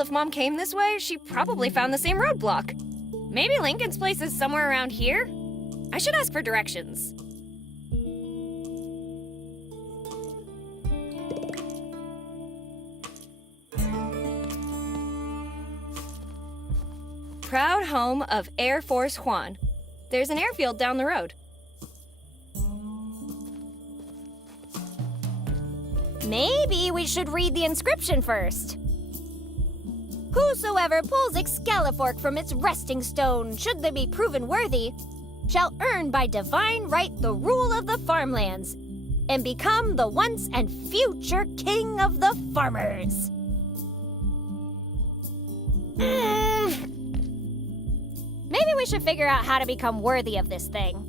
Well, if Mom came this way, she probably found the same roadblock. Maybe Lincoln's place is somewhere around here? I should ask for directions. Proud home of Air Force Juan. There's an airfield down the road. Maybe we should read the inscription first. Whosoever pulls Excalifork from its resting stone, should they be proven worthy, shall earn by divine right the rule of the farmlands, and become the once and future king of the farmers. Maybe we should figure out how to become worthy of this thing.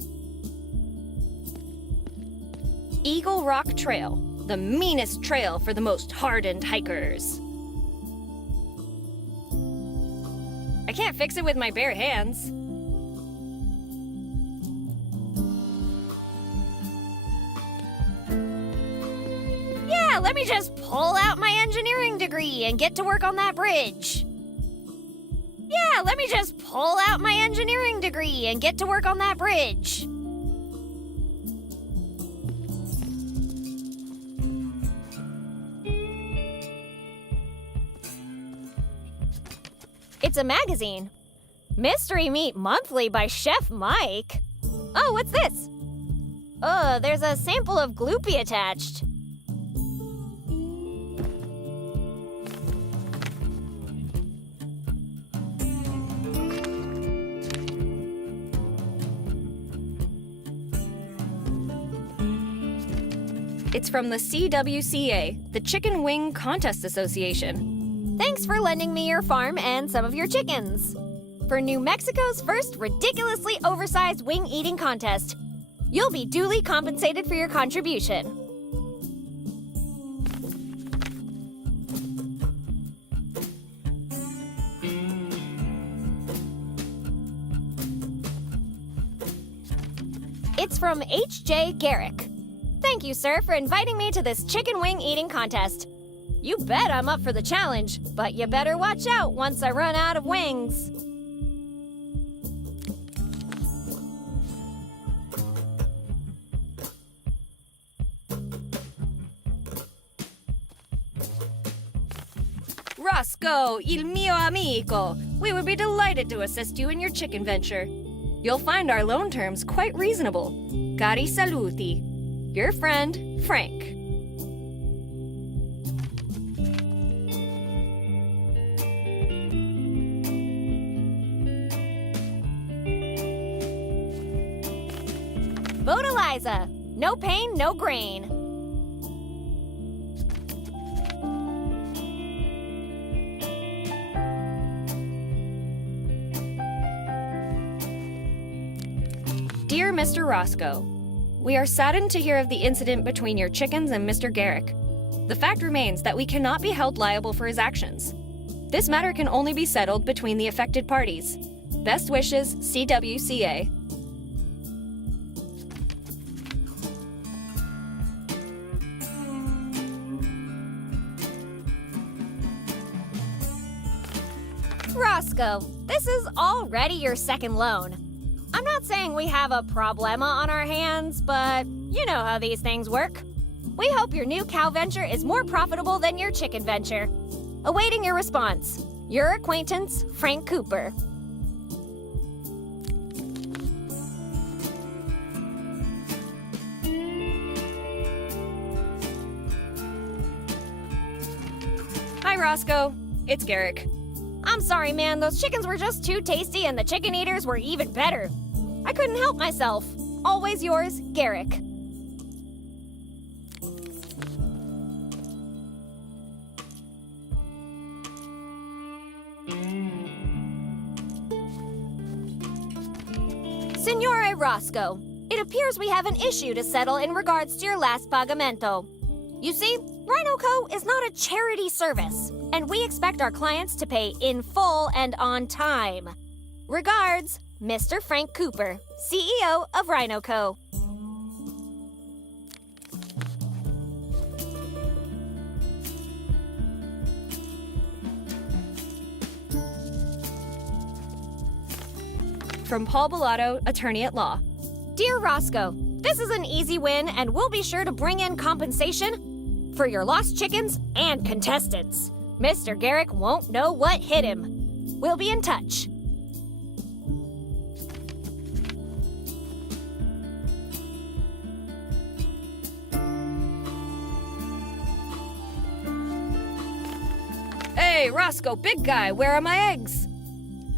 Eagle Rock Trail, the meanest trail for the most hardened hikers. I can't fix it with my bare hands. Yeah, let me just pull out my engineering degree and get to work on that bridge. Yeah, let me just pull out my engineering degree and get to work on that bridge. It's a magazine. Mystery Meat Monthly by Chef Mike. Oh, what's this? Oh, there's a sample of Gloopy attached. It's from the CWCA, the Chicken Wing Contest Association. Thanks for lending me your farm and some of your chickens. For New Mexico's first ridiculously oversized wing eating contest, you'll be duly compensated for your contribution. It's from H.J. Garrick. Thank you, sir, for inviting me to this chicken wing eating contest. You bet I'm up for the challenge, but you better watch out once I run out of wings. Roscoe, il mio amico. We would be delighted to assist you in your chicken venture. You'll find our loan terms quite reasonable. Cari saluti. Your friend, Frank. Vote Eliza. No pain, no grain. Dear Mr. Roscoe, we are saddened to hear of the incident between your chickens and Mr. Garrick. The fact remains that we cannot be held liable for his actions. This matter can only be settled between the affected parties. Best wishes, CWCA. Roscoe, this is already your second loan. I'm not saying we have a problema on our hands, but you know how these things work. We hope your new cow venture is more profitable than your chicken venture. Awaiting your response. Your acquaintance, Frank Cooper. Hi, Roscoe. It's Garrick. I'm sorry, man. Those chickens were just too tasty and the chicken eaters were even better. I couldn't help myself. Always yours, Garrick. Signore Roscoe, it appears we have an issue to settle in regards to your last pagamento. You see, Rhino Co. is not a charity service, and we expect our clients to pay in full and on time. Regards, Mr. Frank Cooper, CEO of Rhino Co. From Paul Bellato, attorney at law. Dear Roscoe, this is an easy win, and we'll be sure to bring in compensation for your lost chickens and contestants. Mr. Garrick won't know what hit him. We'll be in touch. Hey, Roscoe, big guy, where are my eggs?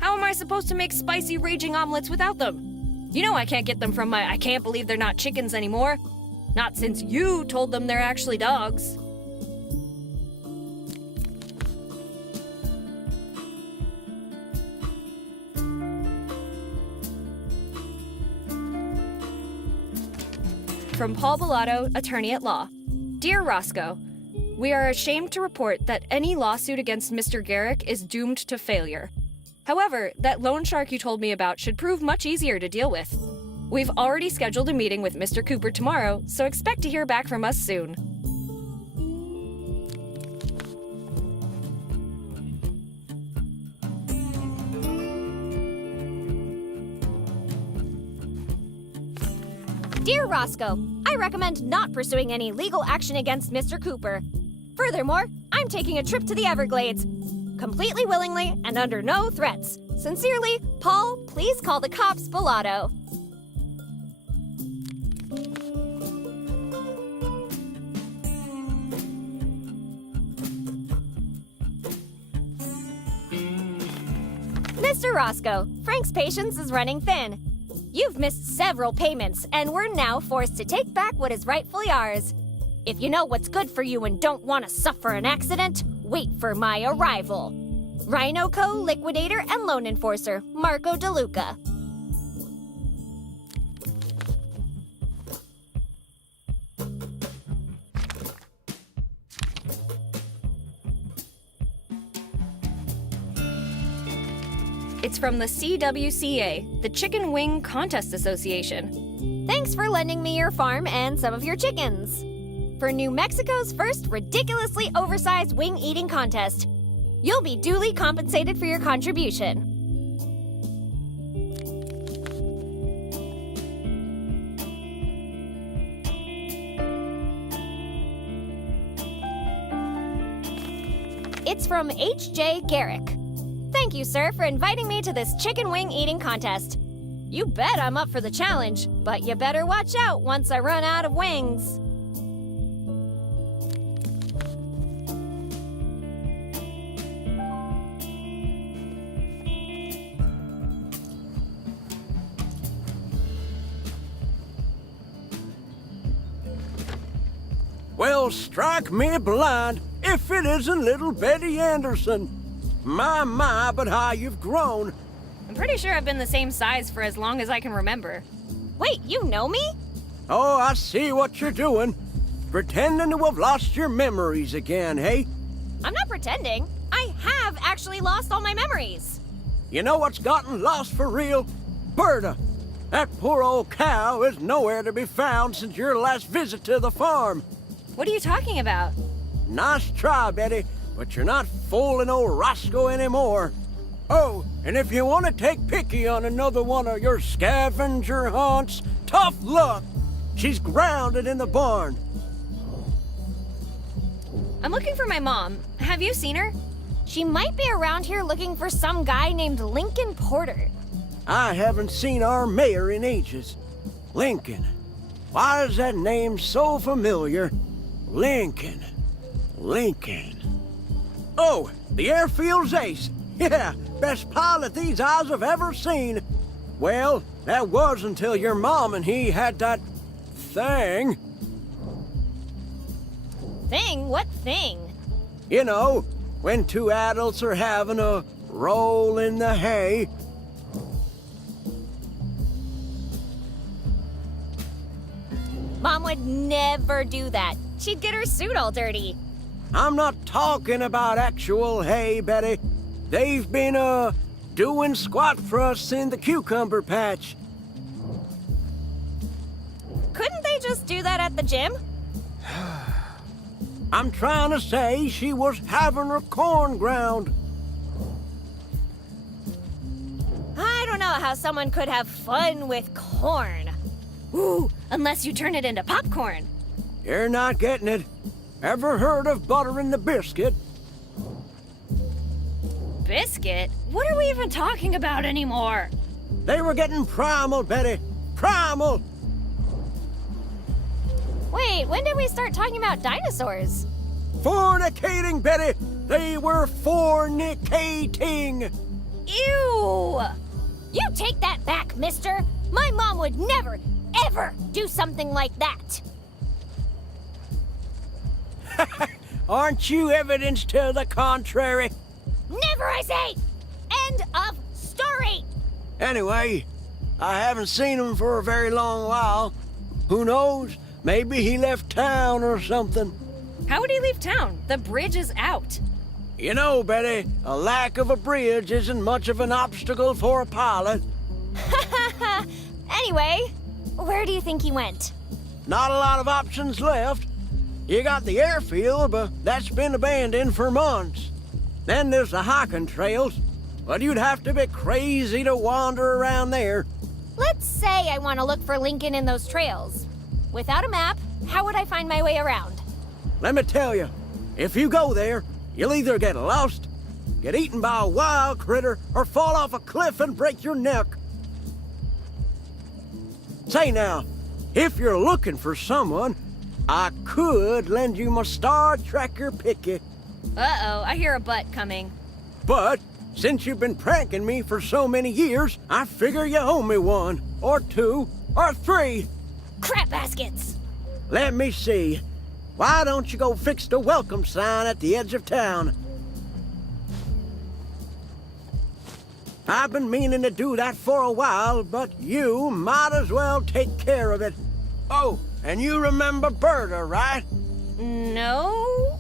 How am I supposed to make spicy raging omelets without them? You know I can't get them from my I can't believe they're not chickens anymore. Not since you told them they're actually dogs. From Paul Bellato, attorney at law. Dear Roscoe, we are ashamed to report that any lawsuit against Mr. Garrick is doomed to failure. However, that loan shark you told me about should prove much easier to deal with. We've already scheduled a meeting with Mr. Cooper tomorrow, so expect to hear back from us soon. Dear Roscoe, I recommend not pursuing any legal action against Mr. Cooper. Furthermore, I'm taking a trip to the Everglades, completely willingly and under no threats. Sincerely, Paul, please call the cops Bellato. Mr. Roscoe, Frank's patience is running thin. You've missed several payments, and we're now forced to take back what is rightfully ours. If you know what's good for you and don't want to suffer an accident, wait for my arrival. Rhino Co. Liquidator and Loan Enforcer, Marco DeLuca. It's from the CWCA, the Chicken Wing Contest Association. Thanks for lending me your farm and some of your chickens. For New Mexico's first ridiculously oversized wing eating contest, you'll be duly compensated for your contribution. It's from H.J. Garrick. Thank you, sir, for inviting me to this chicken wing eating contest. You bet I'm up for the challenge, but you better watch out once I run out of wings. Well, strike me blind if it isn't little Betty Anderson. My, but how you've grown. I'm pretty sure I've been the same size for as long as I can remember. Wait, you know me? Oh, I see what you're doing. Pretending to have lost your memories again, hey? I'm not pretending. I have actually lost all my memories. You know what's gotten lost for real? Berta. That poor old cow is nowhere to be found since your last visit to the farm. What are you talking about? Nice try, Betty, but you're not fooling old Roscoe anymore. Oh, and if you want to take picky on another one of your scavenger hunts, tough luck. She's grounded in the barn. I'm looking for my mom. Have you seen her? She might be around here looking for some guy named Lincoln Porter. I haven't seen our mayor in ages. Lincoln. Why is that name so familiar? Lincoln. Oh, the airfield's ace. Yeah, best pilot these eyes have ever seen. Well, that was until your mom and he had that thing. Thing? What thing? You know, when two adults are having a roll in the hay. Mom would never do that. She'd get her suit all dirty. I'm not talking about actual hay, Betty. They've been, doing squat thrusts in the cucumber patch. Couldn't they just do that at the gym? I'm trying to say she was having her corn ground. I don't know how someone could have fun with corn. Ooh, unless you turn it into popcorn. You're not getting it. Ever heard of buttering the biscuit? Biscuit? What are we even talking about anymore? They were getting primal, Betty. Primal! Wait, when did we start talking about dinosaurs? Fornicating, Betty! They were fornicating! Ew! You take that back, mister. My mom would never, ever do something like that. Aren't you evidence to the contrary? Never, I say! End of story! Anyway, I haven't seen him for a very long while. Who knows? Maybe he left town or something. How would he leave town? The bridge is out. You know, Betty, a lack of a bridge isn't much of an obstacle for a pilot. Anyway, where do you think he went? Not a lot of options left. You got the airfield, but that's been abandoned for months. Then there's the hiking trails, but you'd have to be crazy to wander around there. Let's say I want to look for Lincoln in those trails. Without a map, how would I find my way around? Let me tell you, if you go there, you'll either get lost, get eaten by a wild critter, or fall off a cliff and break your neck. Say now, if you're looking for someone, I could lend you my Star Trekker Picky. Uh-oh, I hear a butt coming. But since you've been pranking me for so many years, I figure you owe me one, or two, or three. Crap baskets! Let me see. Why don't you go fix the welcome sign at the edge of town? I've been meaning to do that for a while, but you might as well take care of it. Oh, and you remember Berta, right? No?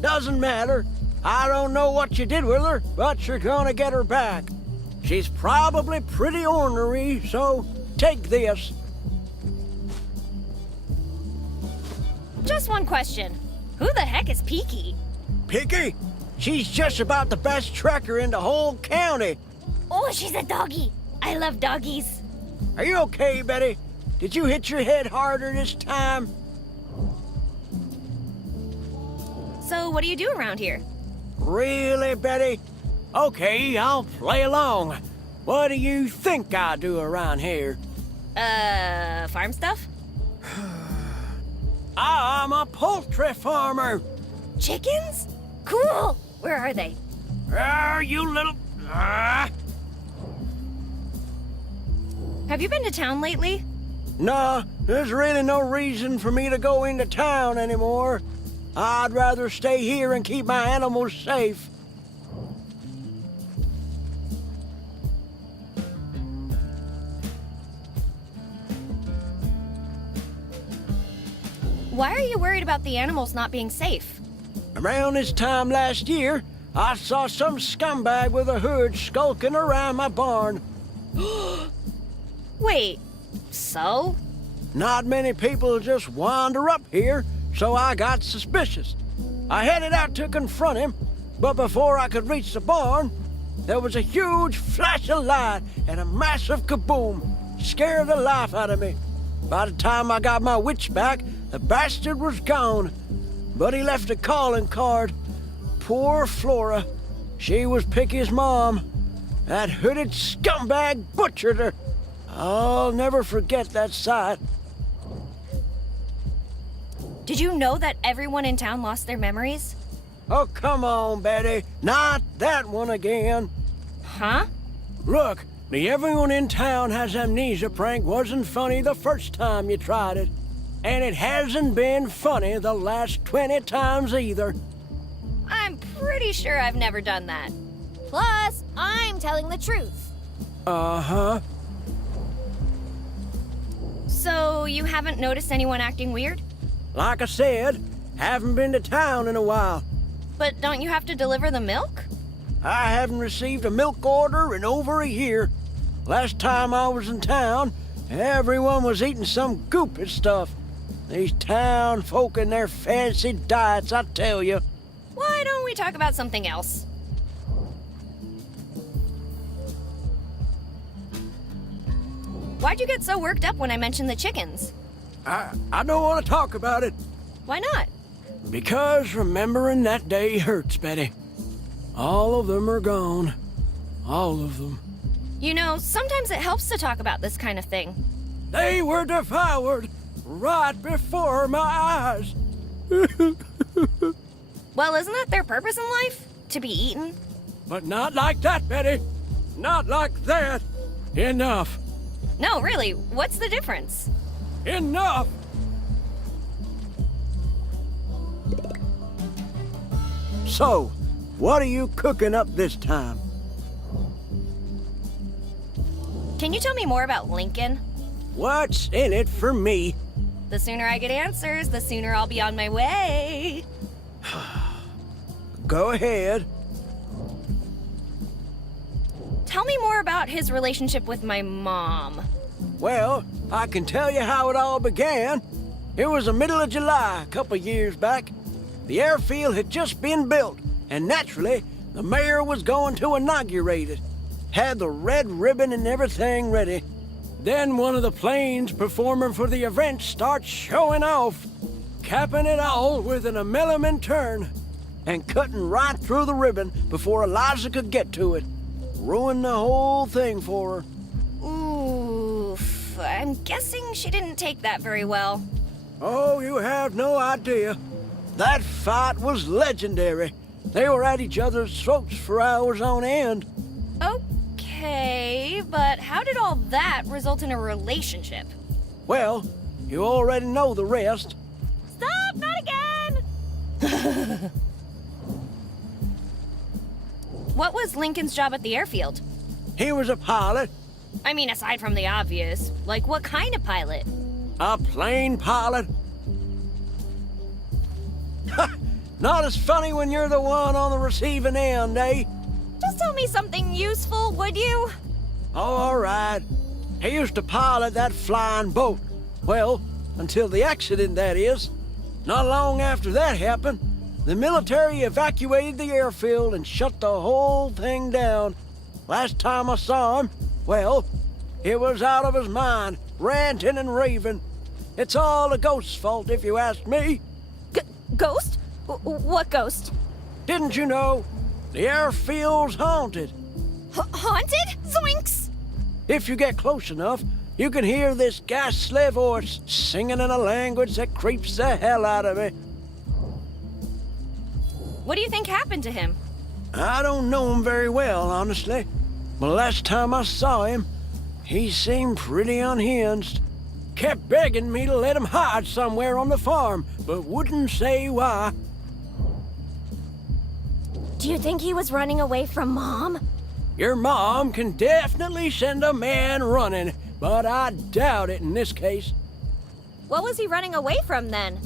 Doesn't matter. I don't know what you did with her, but you're gonna get her back. She's probably pretty ornery, so take this. Just one question. Who the heck is Peaky? Picky? She's just about the best trekker in the whole county. Oh, she's a doggy. I love doggies. Are you okay, Betty? Did you hit your head harder this time? So what do you do around here? Really, Betty? Okay, I'll play along. What do you think I do around here? Farm stuff? I'm a poultry farmer. Chickens? Cool! Where are they? You little... Ah. Have you been to town lately? Nah, there's really no reason for me to go into town anymore. I'd rather stay here and keep my animals safe. Why are you worried about the animals not being safe? Around this time last year, I saw some scumbag with a hood skulking around my barn. Wait, so? Not many people just wander up here, so I got suspicious. I headed out to confront him, but before I could reach the barn, there was a huge flash of light and a massive kaboom. Scared the life out of me. By the time I got my wits back, the bastard was gone. But he left a calling card. Poor Flora. She was Picky's mom. That hooded scumbag butchered her. I'll never forget that sight. Did you know that everyone in town lost their memories? Oh, come on, Betty. Not that one again. Huh? Look, the everyone in town has amnesia prank wasn't funny the first time you tried it. And it hasn't been funny the last 20 times either. I'm pretty sure I've never done that. Plus, I'm telling the truth. Uh-huh. So you haven't noticed anyone acting weird? Like I said, haven't been to town in a while. But don't you have to deliver the milk? I haven't received a milk order in over a year. Last time I was in town, everyone was eating some goopy stuff. These town folk and their fancy diets, I tell you. Why don't we talk about something else? Why'd you get so worked up when I mentioned the chickens? I don't want to talk about it. Why not? Because remembering that day hurts, Betty. All of them are gone. All of them. You know, sometimes it helps to talk about this kind of thing. They were devoured right before my eyes. Well, isn't that their purpose in life? To be eaten? But not like that, Betty. Not like that. Enough. No, really, what's the difference? Enough! So, what are you cooking up this time? Can you tell me more about Lincoln? What's in it for me? The sooner I get answers, the sooner I'll be on my way. Go ahead. Tell me more about his relationship with my mom. Well, I can tell you how it all began. It was the middle of July, a couple years back. The airfield had just been built, and naturally, the mayor was going to inaugurate it. Had the red ribbon and everything ready. Then one of the planes performing for the event starts showing off, capping it all with an Immelman turn, and cutting right through the ribbon before Eliza could get to it. Ruined the whole thing for her. Oof. I'm guessing she didn't take that very well. Oh, you have no idea. That fight was legendary. They were at each other's throats for hours on end. Okay, but how did all that result in a relationship? Well, you already know the rest. Stop! Not again! What was Lincoln's job at the airfield? He was a pilot, I mean, aside from the obvious, like what kind of pilot? a plane pilot. Not as funny when you're the one on the receiving end, eh? Just tell me something useful, would you? Oh, all right. He used to pilot that flying boat. Well, until the accident, that is. Not long after that happened, the military evacuated the airfield and shut the whole thing down. Last time I saw him, well, he was out of his mind, ranting and raving. It's all the ghost's fault, if you ask me. Ghost? What ghost? Didn't you know? The airfield's haunted. Haunted? Zoinks! If you get close enough, you can hear this ghastly voice singing in a language that creeps the hell out of me. What do you think happened to him? I don't know him very well, honestly. But last time I saw him, he seemed pretty unhinged. Kept begging me to let him hide somewhere on the farm, but wouldn't say why. Do you think he was running away from Mom? Your mom can definitely send a man running, but I doubt it in this case. What was he running away from then?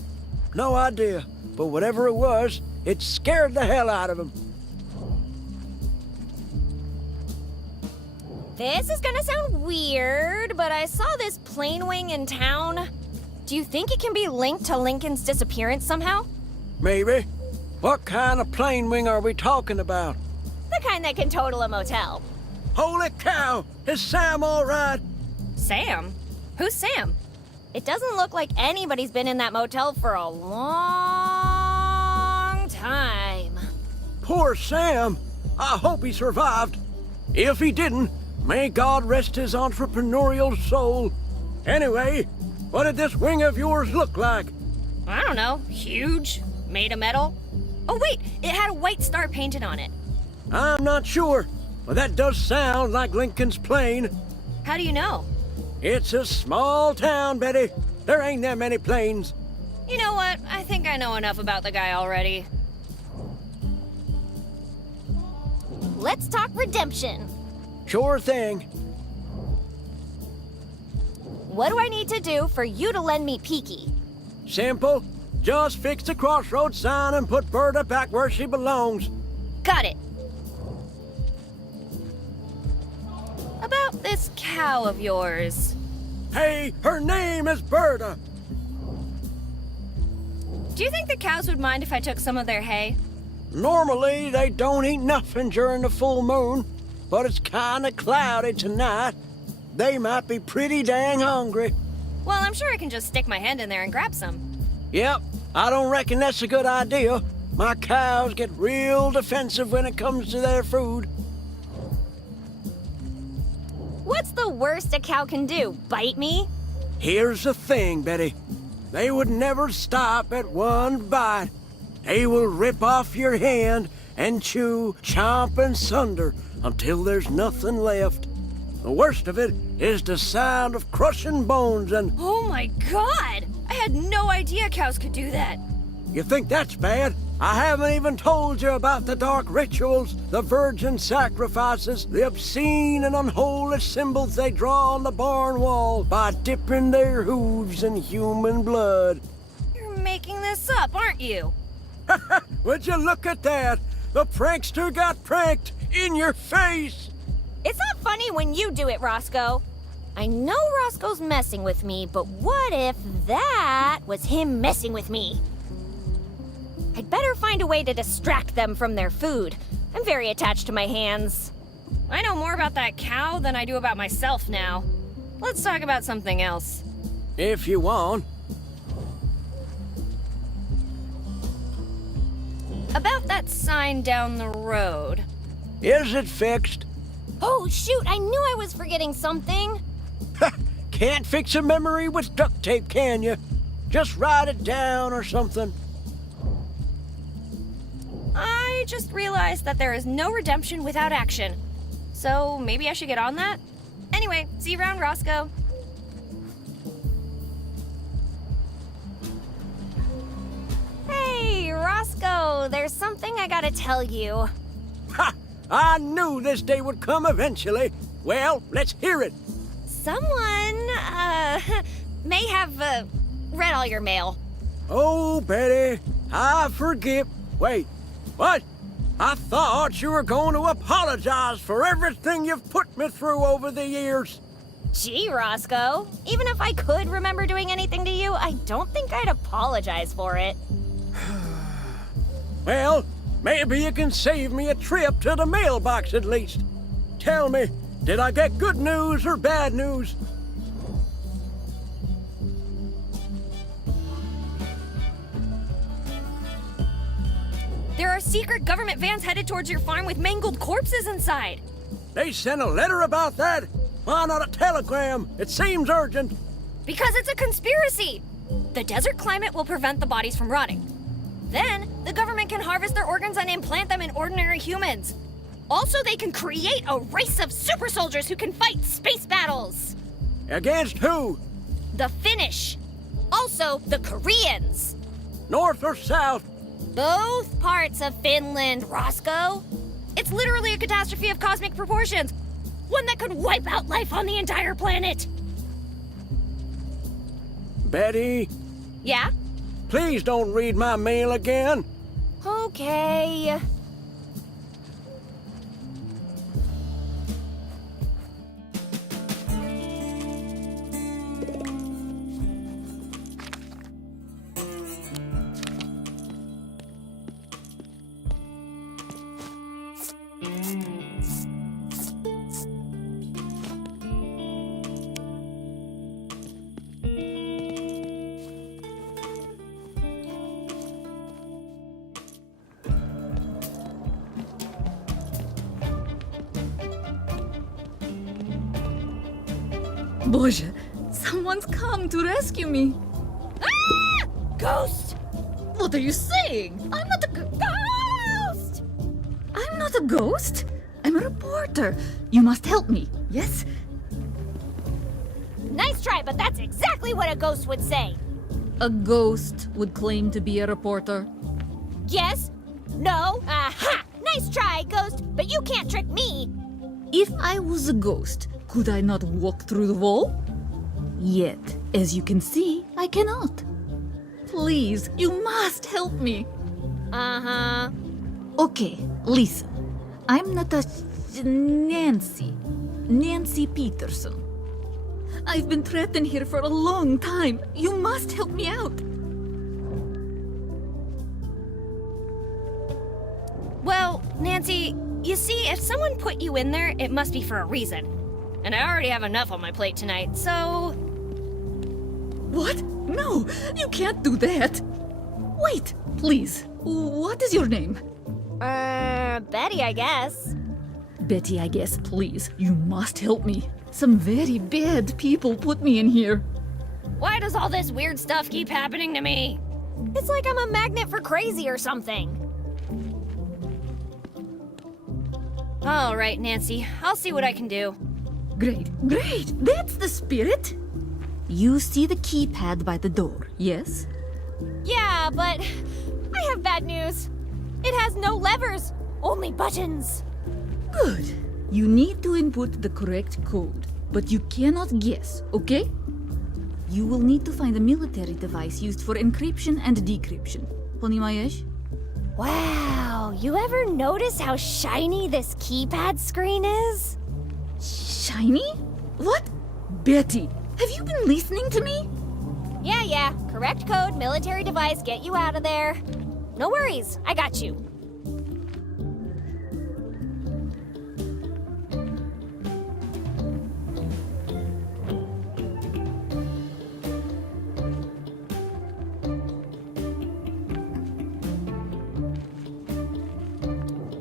No idea, but whatever it was, it scared the hell out of him. This is gonna sound weird, but I saw this plane wing in town. Do you think it can be linked to Lincoln's disappearance somehow? Maybe. What kind of plane wing are we talking about? The kind that can total a motel. Holy cow! Is Sam all right? Sam? Who's Sam? It doesn't look like anybody's been in that motel for a long time. Poor Sam. I hope he survived. If he didn't, may God rest his entrepreneurial soul. Anyway, what did this wing of yours look like? I don't know. Huge? Made of metal? Oh, wait, it had a white star painted on it. I'm not sure, but that does sound like Lincoln's plane. How do you know? It's a small town, Betty. There ain't that many planes. You know what? I think I know enough about the guy already. Let's talk redemption. Sure thing. What do I need to do for you to lend me Peaky? Simple. Just fix the crossroads sign and put Berta back where she belongs. Got it. About this cow of yours. Hey, her name is Berta. Do you think the cows would mind if I took some of their hay? Normally, they don't eat nothing during the full moon, but it's kinda cloudy tonight. They might be pretty dang hungry. Well, I'm sure I can just stick my hand in there and grab some. Yep, I don't reckon that's a good idea. My cows get real defensive when it comes to their food. What's the worst a cow can do? Bite me? Here's the thing, Betty. They would never stop at one bite. They will rip off your hand and chew, chomp, and sunder until there's nothing left. The worst of it is the sound of crushing bones and... Oh my god! I had no idea cows could do that. You think that's bad? I haven't even told you about the dark rituals, the virgin sacrifices, the obscene and unholy symbols they draw on the barn wall by dipping their hooves in human blood. You're making this up, aren't you? Would you look at that? The prankster got pranked in your face! It's not funny when you do it, Roscoe. I know Roscoe's messing with me, but what if that was him messing with me? I'd better find a way to distract them from their food. I'm very attached to my hands. I know more about that cow than I do about myself now. Let's talk about something else. If you want. About that sign down the road. Is it fixed? Oh, shoot, I knew I was forgetting something. Can't fix a memory with duct tape, can you? Just write it down or something. I just realized that there is no redemption without action. So maybe I should get on that? Anyway, see you around, Roscoe. Hey, Roscoe, there's something I gotta tell you. Ha! I knew this day would come eventually. Well, let's hear it. Someone, may have, read all your mail. Oh, Betty, I forgive. Wait, what? I thought you were going to apologize for everything you've put me through over the years. Gee, Roscoe, even if I could remember doing anything to you, I don't think I'd apologize for it. Well, maybe you can save me a trip to the mailbox at least. Tell me, did I get good news or bad news? There are secret government vans headed towards your farm with mangled corpses inside. They sent a letter about that? Why not a telegram? It seems urgent. Because it's a conspiracy! The desert climate will prevent the bodies from rotting. Then, the government can harvest their organs and implant them in ordinary humans. Also, they can create a race of super soldiers who can fight space battles. Against who? The Finnish. Also, the Koreans. North or south? Both parts of Finland, Roscoe. It's literally a catastrophe of cosmic proportions. One that could wipe out life on the entire planet. Betty, Yeah? please don't read my mail again. Okay. Боже, someone's come to rescue me. Ah! Ghost! What are you saying? I'm not a Ghost! I'm not a ghost. I'm a reporter. You must help me. Yes? Nice try, but that's exactly what a ghost would say. A ghost would claim to be a reporter. Yes? No? Aha! Nice try, ghost, but you can't trick me. If I was a ghost, could I not walk through the wall? Yet, as you can see, I cannot. Please, you must help me. Uh-huh. Okay, listen. I'm Natasha Nancy Peterson. I've been trapped in here for a long time. You must help me out. Well, Nancy, you see, if someone put you in there, it must be for a reason. and I already have enough on my plate tonight, so... What? No, you can't do that. Wait, please. What is your name? Betty, I guess. Betty, I guess, please. You must help me. Some very bad people put me in here. Why does all this weird stuff keep happening to me? It's like I'm a magnet for crazy or something. All right, Nancy, I'll see what I can do. Great, great. That's the spirit. You see the keypad by the door, yes? Yeah, but I have bad news. It has no levers, only buttons. Good. You need to input the correct code, but you cannot guess, okay? You will need to find a military device used for encryption and decryption. Ponimayesh? Wow, you ever notice how shiny this keypad screen is? Shiny? What? Betty, have you been listening to me? Yeah. Correct code, military device, get you out of there. No worries, I got you.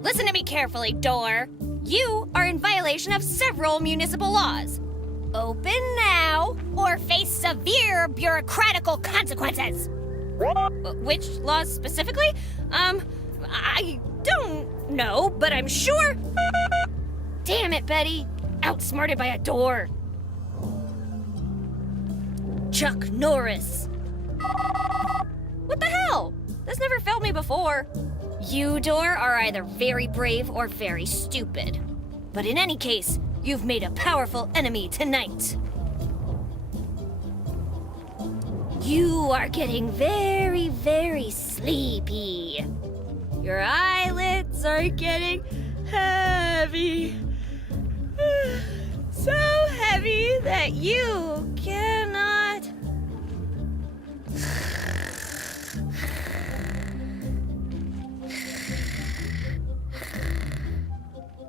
Listen to me carefully, Door. You are in violation of several municipal laws. Open now, or face severe bureaucratical consequences. Which laws specifically? I don't know, but I'm sure. Damn it, Betty. Outsmarted by a door. Chuck Norris. What the hell? This never failed me before. You, Door, are either very brave or very stupid. But in any case, you've made a powerful enemy tonight. You are getting very, very sleepy. Your eyelids are getting heavy. So heavy that you cannot...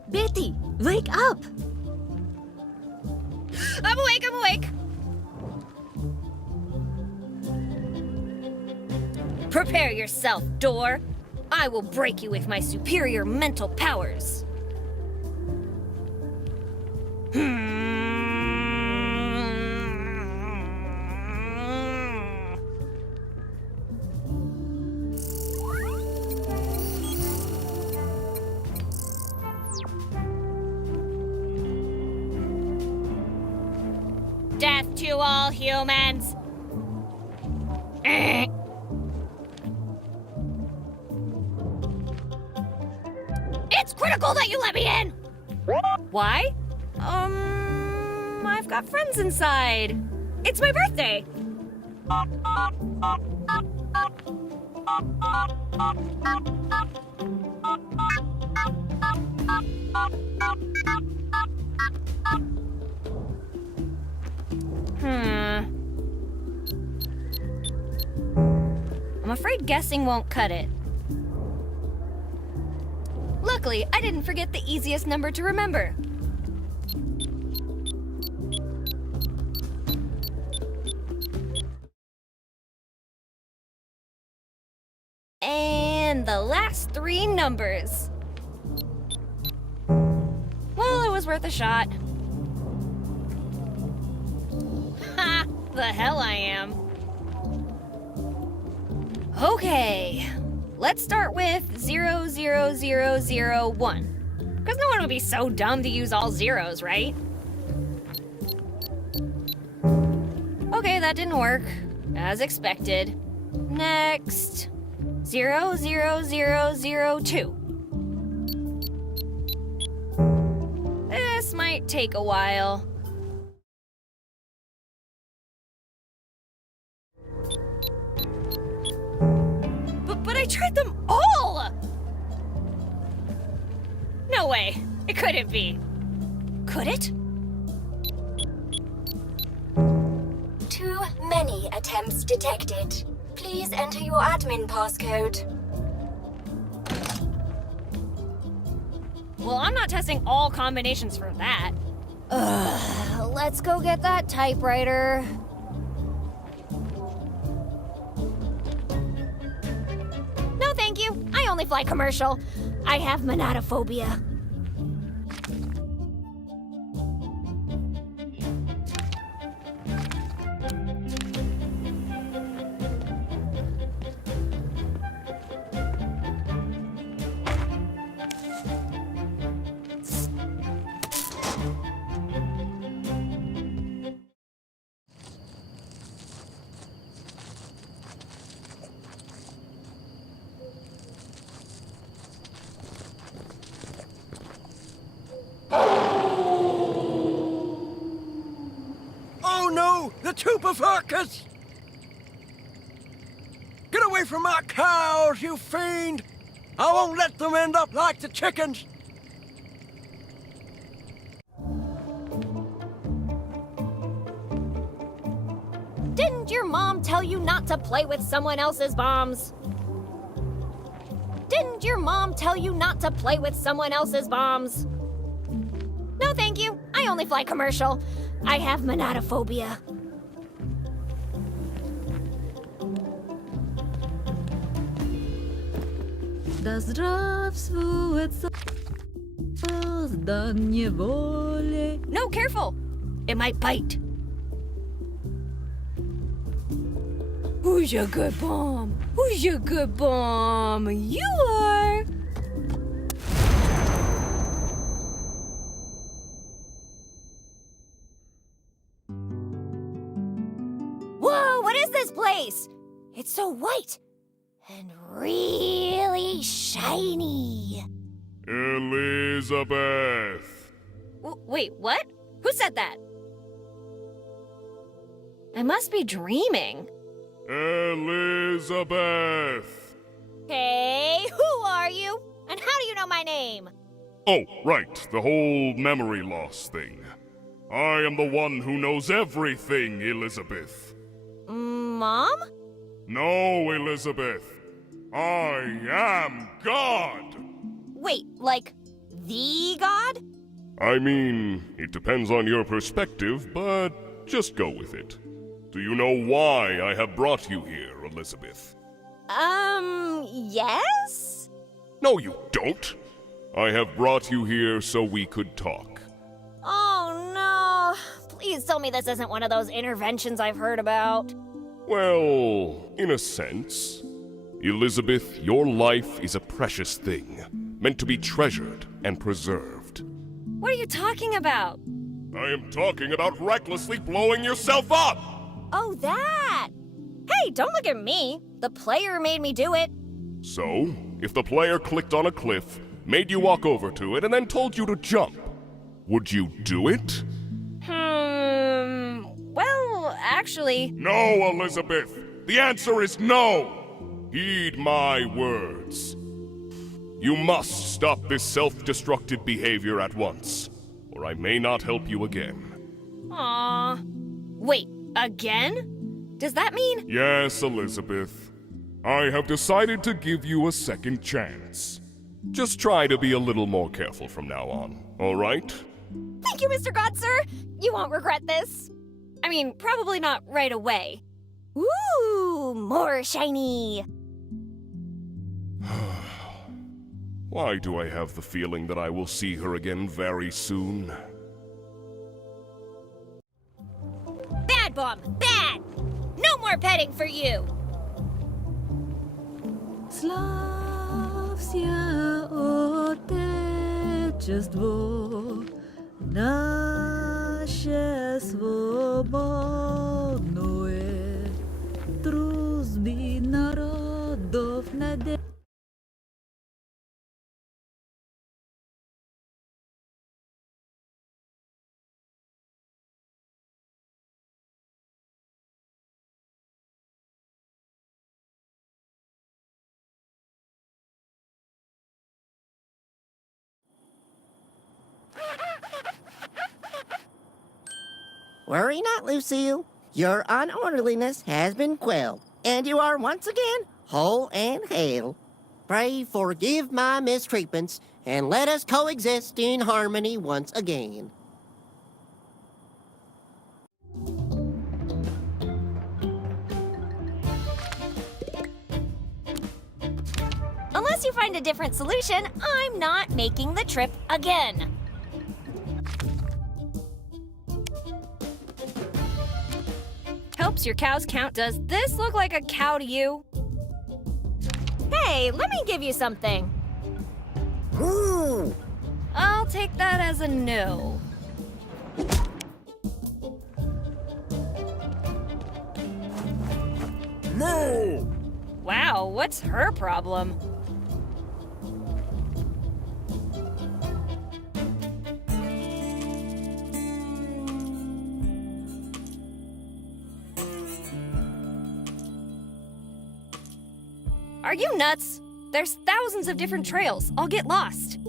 Betty, wake up! I'm awake! Prepare yourself, Door. I will break you with my superior mental powers. Death to all humans. It's critical that you let me in! Why? I've got friends inside. It's my birthday. I'm afraid guessing won't cut it. Luckily, I didn't forget the easiest number to remember. And the last three numbers. Well, it was worth a shot. Ha! The hell I am. Okay. Let's start with 00001. Because no one would be so dumb to use all zeros, right? Okay, that didn't work. As expected. Next. 00002. This might take a while. But I tried them all! No way. It couldn't be. Could it? Too many attempts detected. Please enter your admin passcode. Well, I'm not testing all combinations for that. Ugh. Let's go get that typewriter. No, thank you. I only fly commercial. I have monatophobia. Oh no! The Tupifarkas! Get away from my cows, you fiend! I won't let them end up like the chickens! Didn't your mom tell you not to play with someone else's bombs? Didn't your mom tell you not to play with someone else's bombs? No, thank you. I only fly commercial. I have monatophobia. Да здравствует создание воли. No, careful! It might bite. Who's your good bomb? Who's your good bomb? You are! Whoa, what is this place? It's so white and really shiny. Elizabeth! Wait, what? Who said that? I must be dreaming. Elizabeth! Hey, who are you? And how do you know my name? Oh, right, the whole memory loss thing. I am the one who knows everything, Elizabeth. Mom? No, Elizabeth. I am God! Wait, like the god? I mean, it depends on your perspective, but just go with it. Do you know why I have brought you here, Elizabeth? Yes? No, you don't. I have brought you here so we could talk. Oh no. Please tell me this isn't one of those interventions I've heard about. Well, in a sense. Elizabeth, your life is a precious thing, meant to be treasured and preserved. What are you talking about? I am talking about recklessly blowing yourself up! Oh, that! Hey, don't look at me. The player made me do it. So, if the player clicked on a cliff, made you walk over to it, and then told you to jump, would you do it? Well, actually... No, Elizabeth! The answer is no! Heed my words. You must stop this self-destructive behavior at once, or I may not help you again. Aww. Wait, again? Does that mean... Yes, Elizabeth. I have decided to give you a second chance. Just try to be a little more careful from now on, all right? Thank you, Mr. God, sir. You won't regret this. I mean, probably not right away. Ooh, more shiny. Why do I have the feeling that I will see her again very soon? Bad bomb, bad. No more petting for you. Славься, Отечество, наше свободное, дружбы народов надежд. Worry not, Lucille. Your unorderliness has been quelled, and you are once again whole and hale. Pray forgive my mistreatments, and let us coexist in harmony once again. unless you find a different solution, I'm not making the trip again. Helps your cows count. Does this look like a cow to you? Hey, let me give you something. Ooh. I'll take that as a no. No! Wow, what's her problem? Are you nuts? There's thousands of different trails. I'll get lost.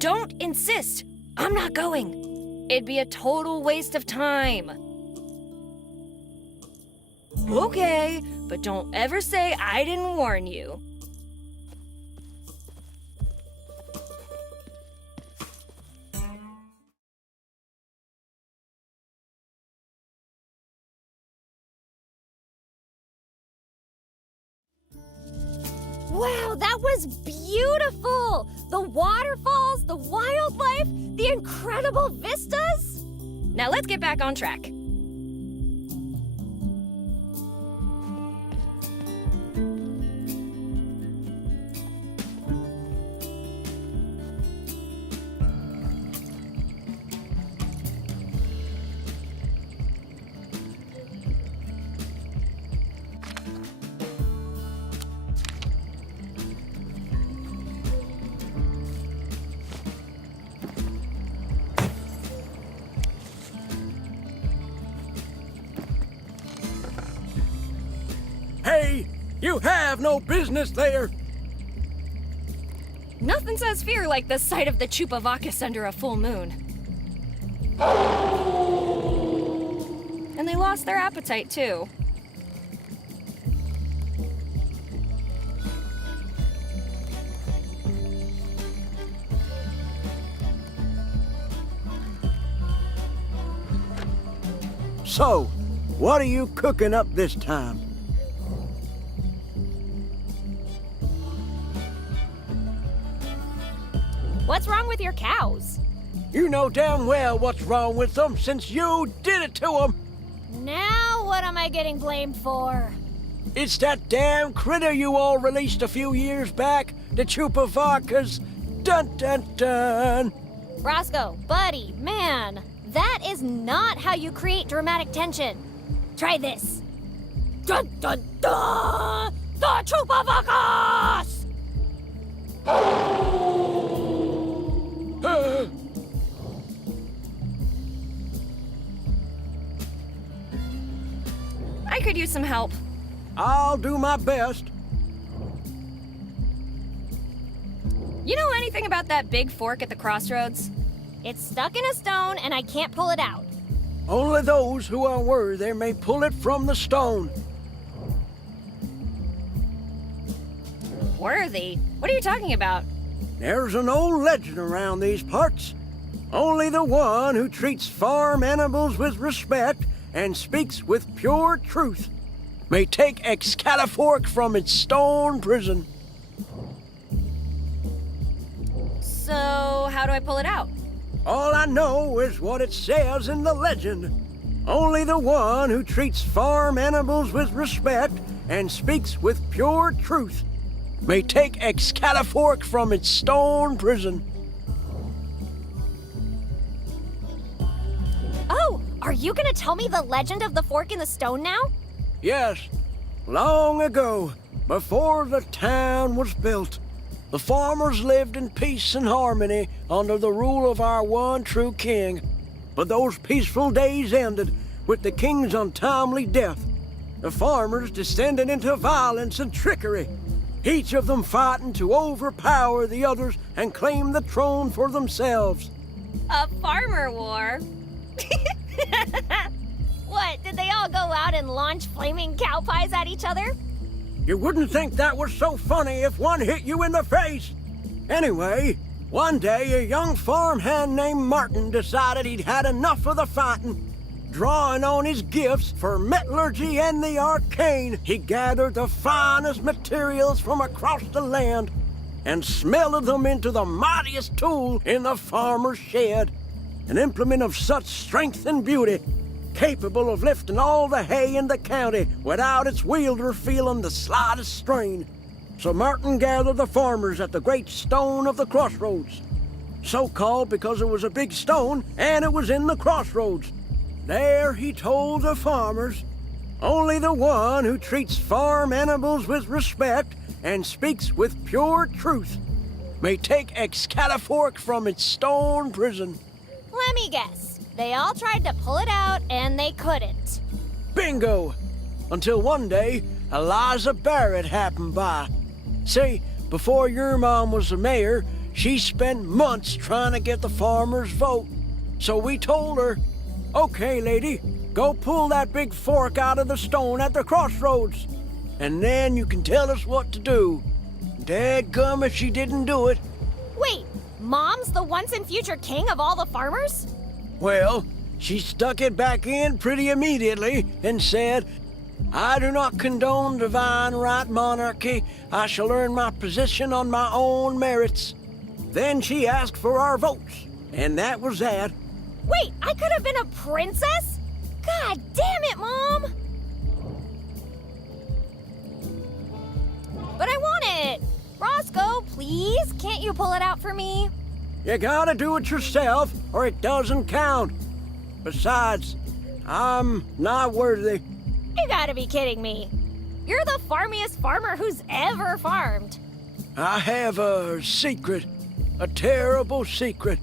Don't insist. I'm not going. It'd be a total waste of time. Okay, but don't ever say I didn't warn you. Wow, that was beautiful! The waterfalls, the wildlife, the incredible vistas! Now let's get back on track. Hey, you have no business there. Nothing says fear like the sight of the Chupavacus under a full moon. And they lost their appetite, too. So, what are you cooking up this time? What's wrong with your cows? You know damn well what's wrong with them since you did it to them. Now what am I getting blamed for? It's that damn critter you all released a few years back, the Chupavacus. Dun dun dun. Roscoe, buddy, man, that is not how you create dramatic tension. Try this. Dun dun dun! The Chupavacus! I could use some help. I'll do my best. You know anything about that big fork at the crossroads? It's stuck in a stone and I can't pull it out. Only those who are worthy may pull it from the stone. Worthy? What are you talking about? There's an old legend around these parts. Only the one who treats farm animals with respect and speaks with pure truth may take Excalifork from its stone prison. So, how do I pull it out? All I know is what it says in the legend. Only the one who treats farm animals with respect and speaks with pure truth may take Excalifork from its stone prison. Oh, are you gonna tell me the legend of the fork in the stone now? Yes, long ago, before the town was built, the farmers lived in peace and harmony under the rule of our one true king. But those peaceful days ended with the king's untimely death. The farmers descended into violence and trickery, each of them fighting to overpower the others and claim the throne for themselves. A farmer war? What, did they all go out and launch flaming cow pies at each other? You wouldn't think that was so funny if one hit you in the face. Anyway, one day a young farmhand named Martin decided he'd had enough of the fighting. drawing on his gifts for metallurgy and the arcane, he gathered the finest materials from across the land and smelted them into the mightiest tool in the farmer's shed, an implement of such strength and beauty, capable of lifting all the hay in the county without its wielder feeling the slightest strain. So Martin gathered the farmers at the great stone of the crossroads, so called because it was a big stone and it was in the crossroads. There he told the farmers, only the one who treats farm animals with respect and speaks with pure truth may take Excalifork from its stone prison. Let me guess. They all tried to pull it out and they couldn't. Bingo! Until one day, Eliza Barrett happened by. See, before your mom was the mayor, she spent months trying to get the farmers' vote. So we told her, okay, lady, go pull that big fork out of the stone at the crossroads, and then you can tell us what to do. Dadgum if she didn't do it. Wait, Mom's the once and future king of all the farmers? Well, she stuck it back in pretty immediately and said, I do not condone divine right monarchy. I shall earn my position on my own merits. Then she asked for our votes, and that was that. Wait, I could have been a princess? God damn it, Mom! But I want it! Roscoe, please, can't you pull it out for me? You gotta do it yourself, or it doesn't count. Besides, I'm not worthy. You gotta be kidding me. You're the farmiest farmer who's ever farmed. I have a secret, a terrible secret.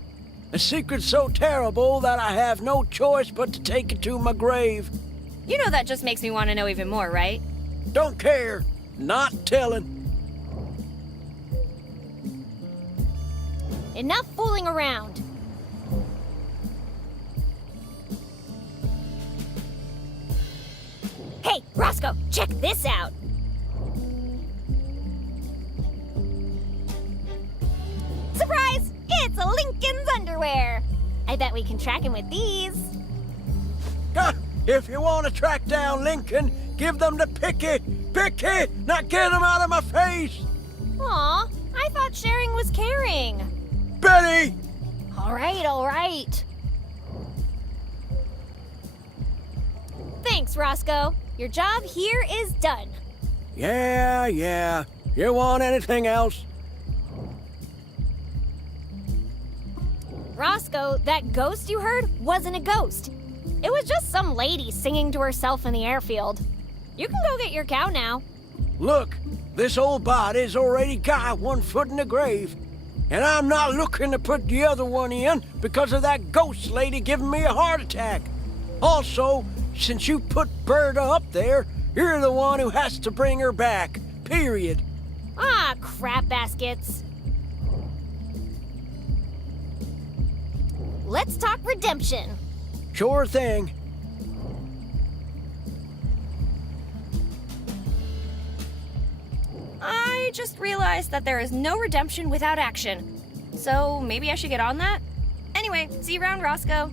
A secret so terrible that I have no choice but to take it to my grave. You know that just makes me want to know even more, right? Don't care, not telling. Enough fooling around. Hey, Roscoe, check this out. Surprise! It's a Lincoln's underwear. I bet we can track him with these. If you want to track down Lincoln, give them to Picky. Picky! Now get him out of my face! Aw, I thought sharing was caring. Betty! All right. Thanks, Roscoe. Your job here is done. Yeah. You want anything else? Roscoe, that ghost you heard wasn't a ghost. It was just some lady singing to herself in the airfield. You can go get your cow now. Look, this old body's already got one foot in the grave. And I'm not looking to put the other one in because of that ghost lady giving me a heart attack. Also, since you put Berta up there, you're the one who has to bring her back. Period. Ah, crap baskets. Let's talk redemption. Sure thing. I just realized that there is no redemption without action. So maybe I should get on that? Anyway, see you around, Roscoe.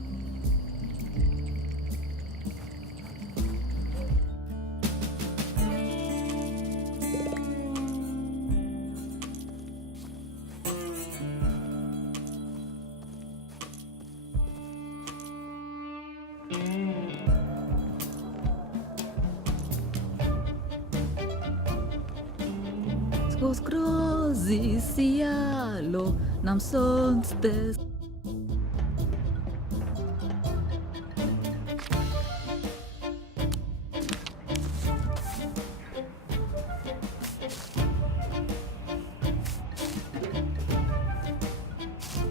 Skrozy sijalo nam sonce.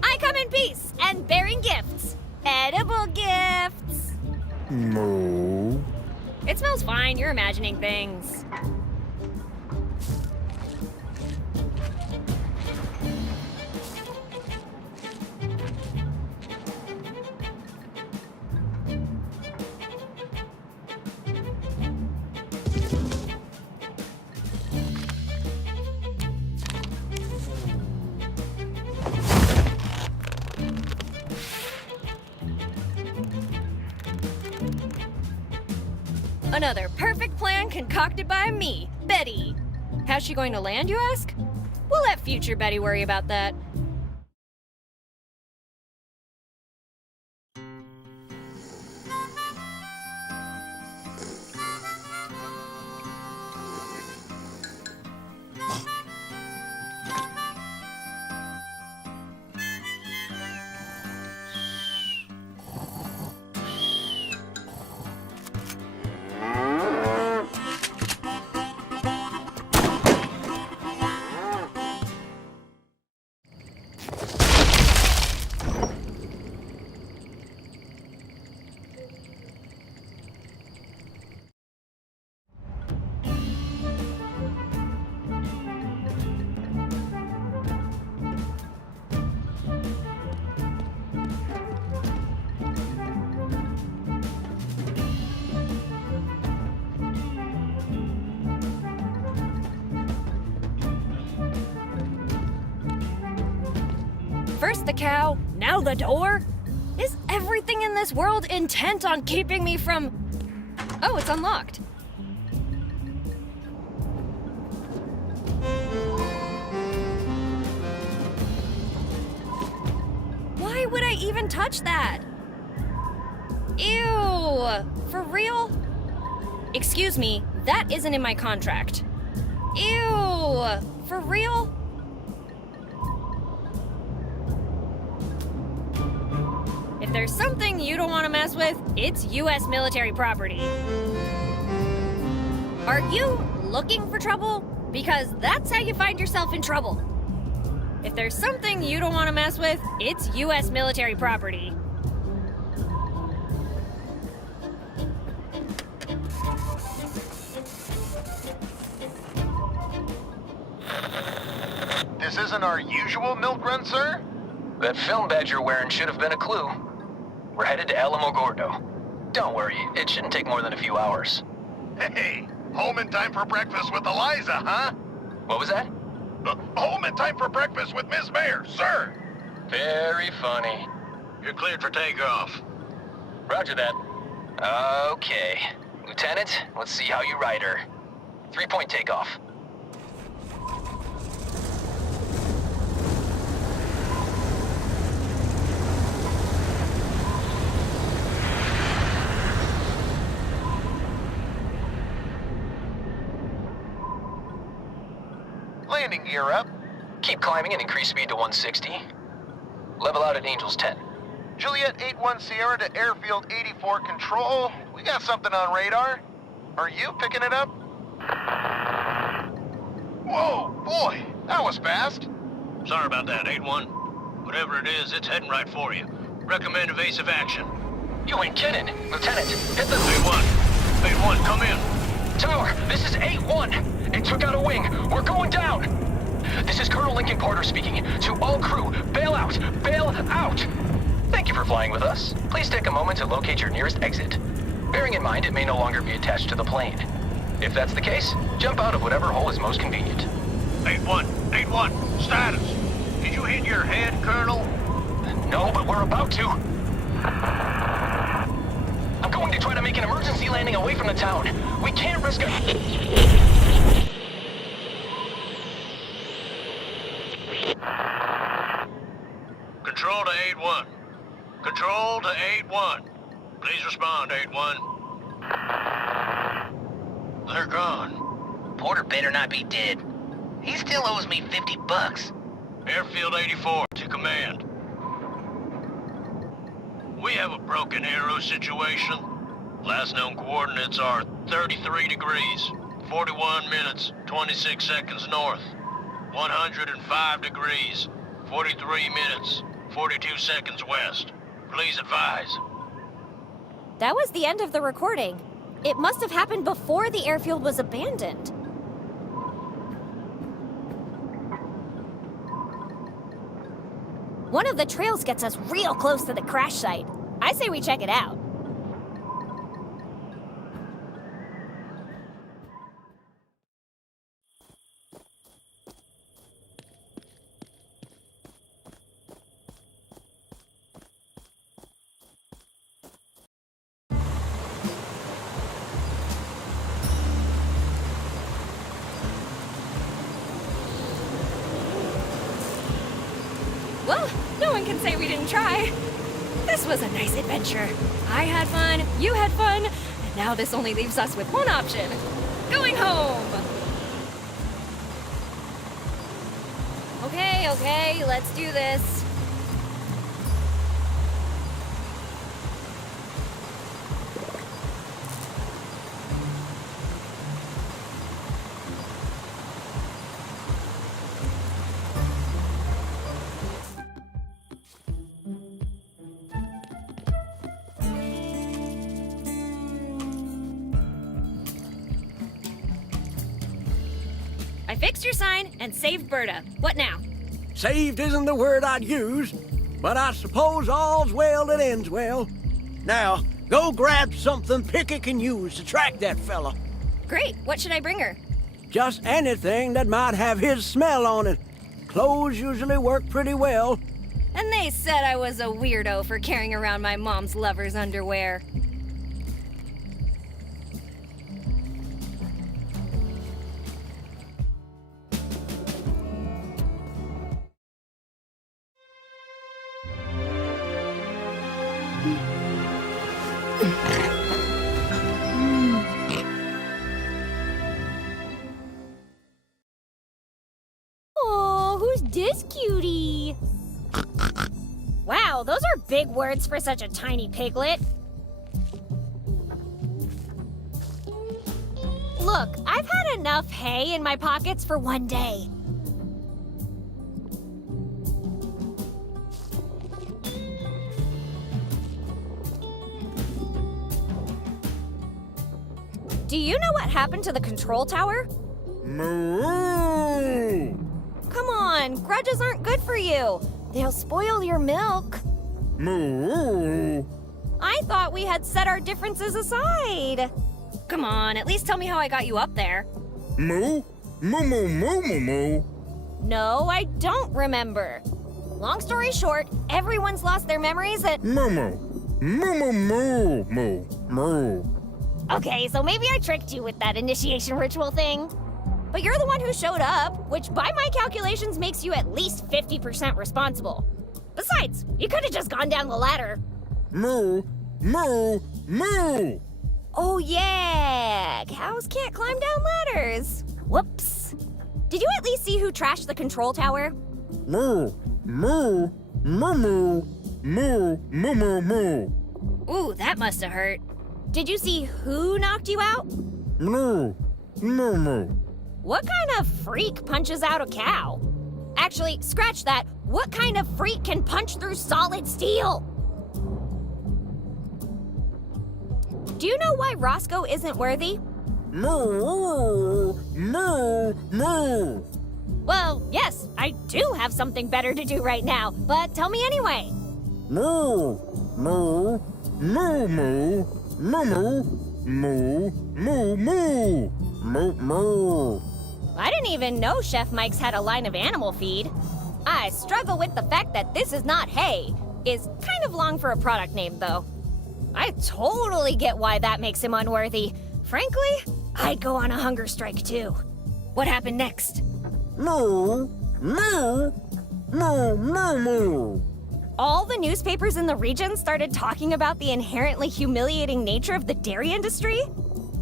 I come in peace and bearing gifts. Edible gifts. Moo. It smells fine. You're imagining things. Another perfect plan concocted by me, Betty. How's she going to land, you ask? We'll let future Betty worry about that. First the cow, now the door? Is everything in this world intent on keeping me from... Oh, it's unlocked. Why would I even touch that? Ew! For real? Excuse me, that isn't in my contract. Ew! For real? If there's something you don't want to mess with, it's U.S. military property. Are you looking for trouble? Because that's how you find yourself in trouble. If there's something you don't want to mess with, it's U.S. military property. This isn't our usual milk run, sir? That film badge you're wearing should have been a clue. We're headed to Alamogordo. Don't worry, it shouldn't take more than a few hours. Hey, home in time for breakfast with Eliza, huh? What was that? Home in time for breakfast with Miss Mayor, sir! Very funny. You're cleared for takeoff. Roger that. Okay. Lieutenant, let's see how you ride her. 3-point takeoff. Landing gear up. Keep climbing and increase speed to 160. Level out at Angels 10. Juliet 8-1 Sierra to Airfield 84 Control. We got something on radar. Are you picking it up? Whoa, boy, that was fast. Sorry about that, 8-1. Whatever it is, it's heading right for you. Recommend evasive action. You ain't kidding. Lieutenant, hit the... 8-1. 8-1, come in. Tower, this is 8-1. It took out a wing. We're going down. This is Colonel Lincoln Porter speaking. To all crew, bail out! Bail out! Thank you for flying with us. Please take a moment to locate your nearest exit. Bearing in mind it may no longer be attached to the plane. If that's the case, jump out of whatever hole is most convenient. 8-1. 8-1. Status. Did you hit your head, Colonel? No, but we're about to. I'm going to try to make an emergency landing away from the town. We can't risk a... Control to 8-1. Control to 8-1. Please respond, 8-1. They're gone. Porter better not be dead. He still owes me $50. Airfield 84 to command. We have a broken arrow situation. Last known coordinates are 33 degrees, 41 minutes, 26 seconds north. 105 degrees, 43 minutes, 42 seconds west. Please advise. That was the end of the recording. It must have happened before the airfield was abandoned. One of the trails gets us real close to the crash site. I say we check it out. one can say we didn't try. This was a nice adventure. I had fun, you had fun, and now this only leaves us with one option. Going home! Okay, let's do this. I fixed your sign and saved Berta. What now? Saved isn't the word I'd use, but I suppose all's well that ends well. Now, go grab something Picky can use to track that fella. Great, what should I bring her? Just anything that might have his smell on it. Clothes usually work pretty well. And they said I was a weirdo for carrying around my mom's lover's underwear. Oh, who's this cutie? Wow, those are big words for such a tiny piglet. Look, I've had enough hay in my pockets for one day. Do you know what happened to the control tower? Moo! Come on, grudges aren't good for you. They'll spoil your milk. Moo! I thought we had set our differences aside. Come on, at least tell me how I got you up there. Moo? Moo moo moo moo moo. No, I don't remember. Long story short, everyone's lost their memories and... Moo moo. Moo moo moo moo moo. Okay, so maybe I tricked you with that initiation ritual thing. But you're the one who showed up, which by my calculations makes you at least 50% responsible. Besides, you could have just gone down the ladder. Moo moo moo. Oh yeah, cows can't climb down ladders. Whoops. Did you at least see who trashed the control tower? Moo moo moo moo moo moo moo moo. Ooh, that must have hurt. Did you see who knocked you out? Moo moo moo. What kind of freak punches out a cow? Actually, scratch that. What kind of freak can punch through solid steel? Do you know why Roscoe isn't worthy? Moo moo moo. Well, yes, I do have something better to do right now, but tell me anyway. Moo moo moo moo moo moo moo moo moo moo. I didn't even know Chef Mike's had a line of animal feed. I struggle with the fact that this is not hay. Is kind of long for a product name, though. I totally get why that makes him unworthy. Frankly, I'd go on a hunger strike, too. What happened next? Moo moo moo moo moo. All the newspapers in the region started talking about the inherently humiliating nature of the dairy industry?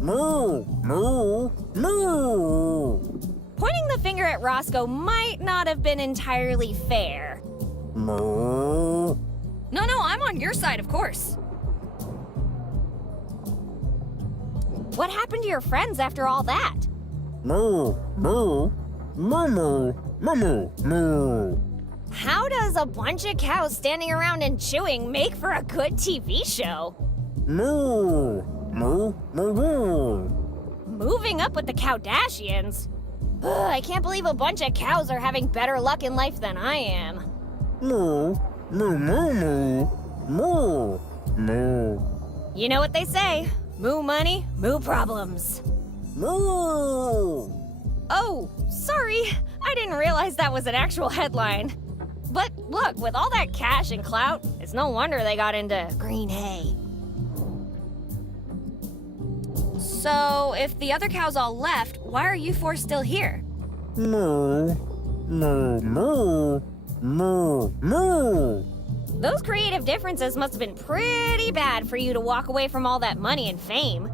Moo moo moo. Pointing the finger at Roscoe might not have been entirely fair. Moo. No, I'm on your side, of course. What happened to your friends after all that? Moo moo moo moo moo moo. How does a bunch of cows standing around and chewing make for a good TV show? Moo moo moo moo. Moving up with the Kardashians? Ugh, I can't believe a bunch of cows are having better luck in life than I am. Moo moo moo moo moo moo. You know what they say, moo money, moo problems. Moo. Oh, sorry, I didn't realize that was an actual headline. But look, with all that cash and clout, it's no wonder they got into green hay. So, if the other cows all left, why are you four still here? Moo moo moo Moo, moo. Those creative differences must have been pretty bad for you to walk away from all that money and fame.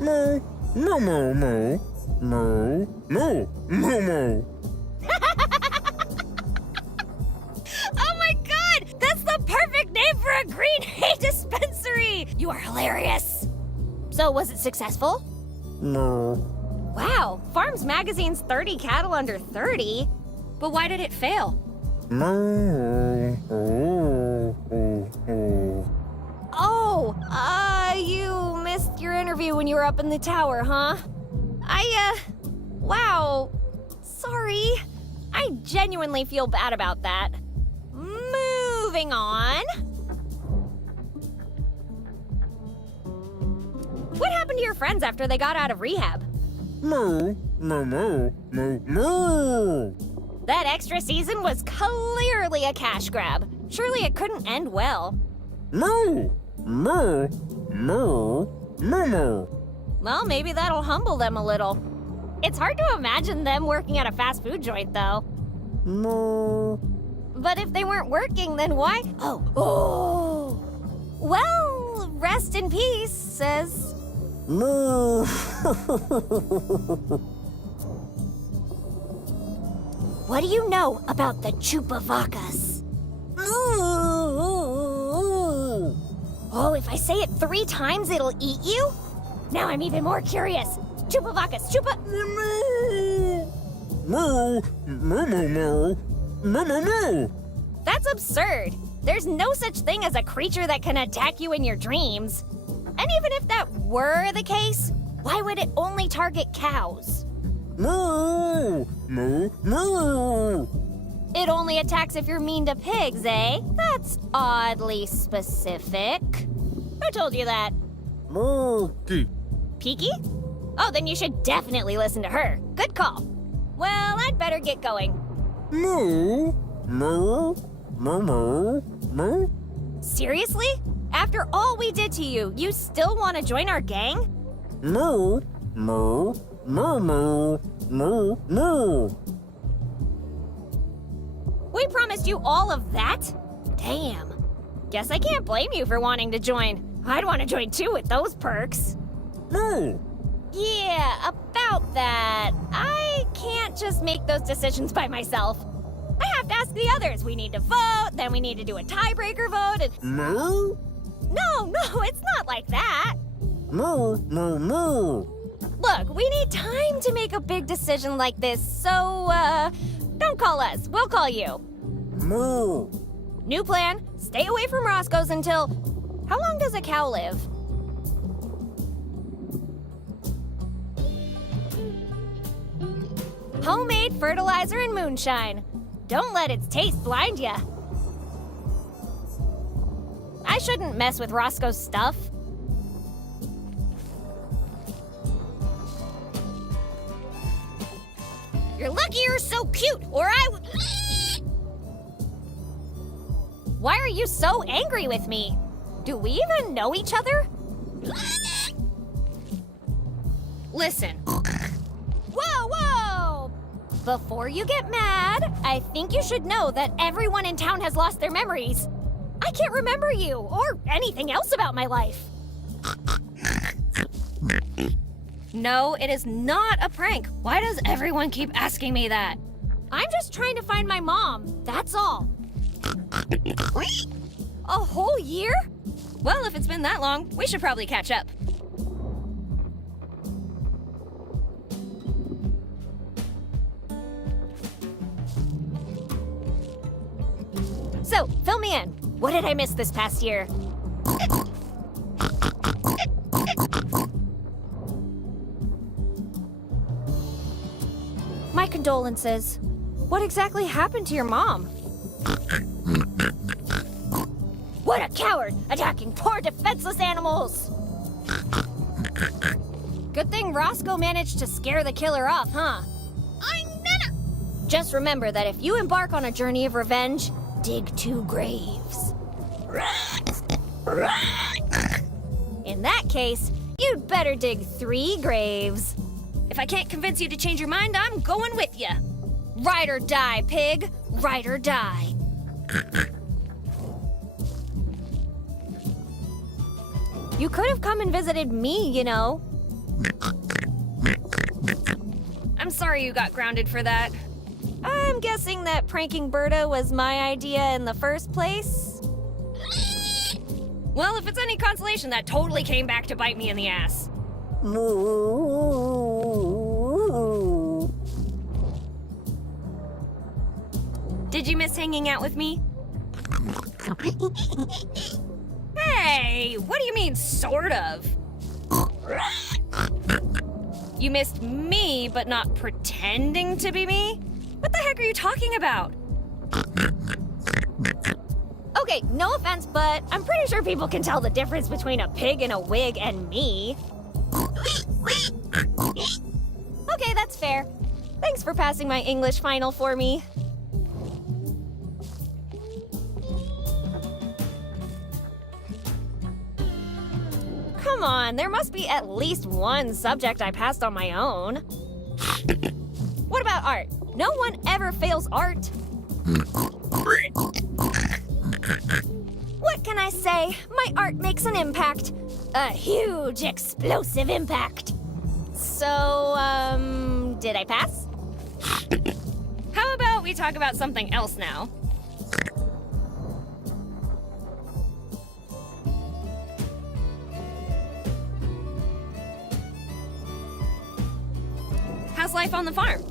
Moo, moo, moo, moo. Moo, moo, moo, moo. Oh my god! That's the perfect name for a green hay dispensary! You are hilarious! So, was it successful? Moo. Wow, Farms Magazine's 30 cattle under 30. But why did it fail? Moo. Oh, you missed your interview when you were up in the tower, huh? Wow. Sorry. I genuinely feel bad about that. Moving on. What happened to your friends after they got out of rehab? Moo, moo, moo, moo, moo. That extra season was clearly a cash grab. Surely it couldn't end well. Moo, moo, moo, moo, moo. Well, maybe that'll humble them a little. It's hard to imagine them working at a fast food joint, though. Moo. But if they weren't working, then why? Oh. Well, rest in peace, says. Moo. What do you know about the Chupavacas? Oh, if I say it 3 times, it'll eat you? Now I'm even more curious. Chupavacas, Moo, moo, moo, moo, moo, moo, moo. That's absurd. There's no such thing as a creature that can attack you in your dreams. And even if that were the case, why would it only target cows? Moo, moo, moo. It only attacks if you're mean to pigs, eh? That's oddly specific. Who told you that? Mookie. Peaky? Oh, then you should definitely listen to her. Good call. Well, I'd better get going. Moo, moo, moo, moo, moo. Seriously? After all we did to you, you still want to join our gang? Moo, moo, moo, moo, moo, moo. We promised you all of that? Damn. Guess I can't blame you for wanting to join. I'd want to join too with those perks. Moo. Yeah, about that. I can't just make those decisions by myself. I have to ask the others. We need to vote, then we need to do a tiebreaker vote, and... Moo. No, it's not like that. Moo, moo, moo. Look, we need time to make a big decision like this, so, don't call us. We'll call you. Moo. New plan, stay away from Roscoe's until... How long does a cow live? Homemade fertilizer and moonshine. Don't let its taste blind ya. I shouldn't mess with Roscoe's stuff. You're lucky you're so cute, or I would... Why are you so angry with me? Do we even know each other? Listen. Whoa! Before you get mad, I think you should know that everyone in town has lost their memories. I can't remember you, or anything else about my life. No, it is not a prank. Why does everyone keep asking me that? I'm just trying to find my mom, that's all. A whole year? Well, if it's been that long, we should probably catch up. So, fill me in. What did I miss this past year? My condolences. What exactly happened to your mom? What a coward! Attacking poor defenseless animals! Good thing Roscoe managed to scare the killer off, huh? Just remember that if you embark on a journey of revenge, dig 2 graves. In that case, you'd better dig 3 graves. If I can't convince you to change your mind, I'm going with you. Ride or die, pig. Ride or die. You could have come and visited me, you know. I'm sorry you got grounded for that. I'm guessing that pranking Berta was my idea in the first place. Well, if it's any consolation, that totally came back to bite me in the ass. Did you miss hanging out with me? Hey, what do you mean, sort of? You missed me, but not pretending to be me? What the heck are you talking about? Okay, no offense, but I'm pretty sure people can tell the difference between a pig in a wig and me. Okay, that's fair. Thanks for passing my English final for me. Come on, there must be at least one subject I passed on my own. What about art? No one ever fails art. What can I say? My art makes an impact. A huge, explosive impact. So, did I pass? How about we talk about something else now? How's life on the farm?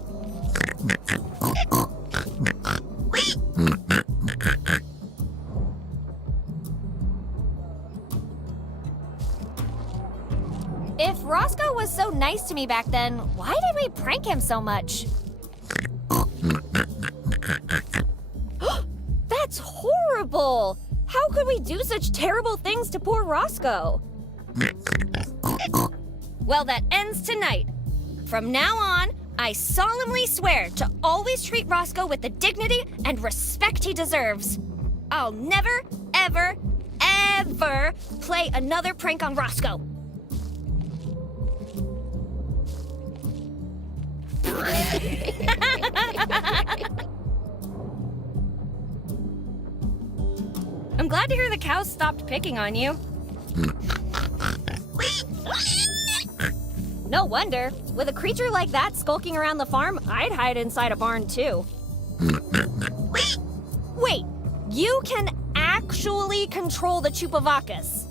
If Roscoe was so nice to me back then, why did we prank him so much? That's horrible! How could we do such terrible things to poor Roscoe? Well, that ends tonight. From now on, I solemnly swear to always treat Roscoe with the dignity and respect he deserves. I'll never, ever, ever play another prank on Roscoe. I'm glad to hear the cows stopped picking on you. No wonder. With a creature like that skulking around the farm, I'd hide inside a barn too. Wait, you can actually control the Chupavacas.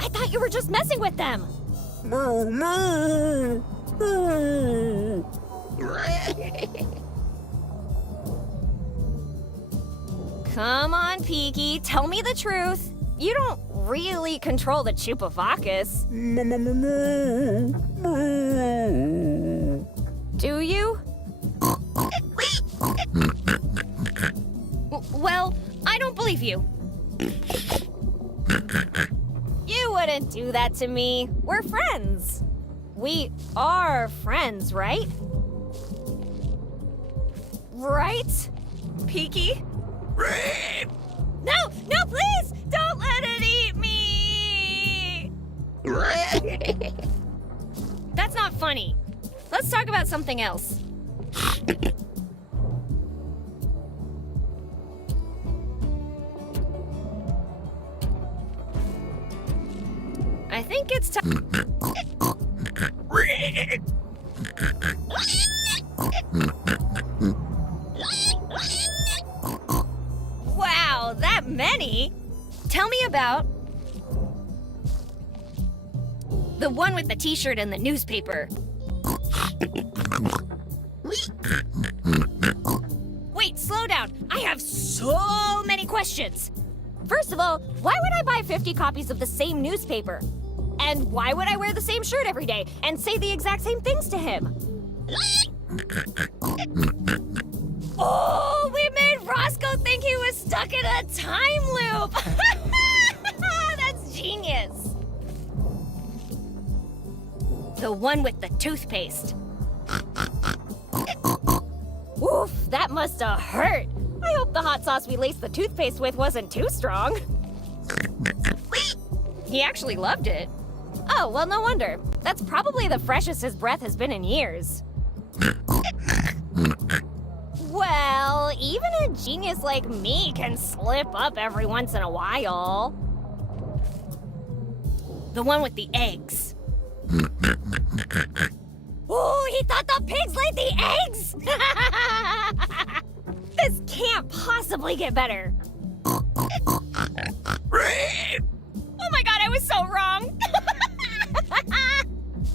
I thought you were just messing with them. Moo, moo, moo. Come on, Peaky, tell me the truth. You don't really control the Chupavacas. Moo, moo, moo, moo, moo. Do you? Well, I don't believe you. You wouldn't do that to me. We're friends. We are friends, right? Right? Peaky? No, no, please! Don't let it eat me! That's not funny. Let's talk about something else. I think it's time. Wow, that many? Tell me about the one with the t-shirt and the newspaper. Wait, slow down. I have so many questions. First of all, why would I buy 50 copies of the same newspaper? And why would I wear the same shirt every day and say the exact same things to him? Oh, we made Roscoe think he was stuck in a time loop. That's genius. The one with the toothpaste. Oof, that must have hurt. I hope the hot sauce we laced the toothpaste with wasn't too strong. He actually loved it. Oh, well, no wonder. That's probably the freshest his breath has been in years. Well, even a genius like me can slip up every once in a while. The one with the eggs. Ooh, he thought the pigs laid the eggs! This can't possibly get better. Oh my god, I was so wrong!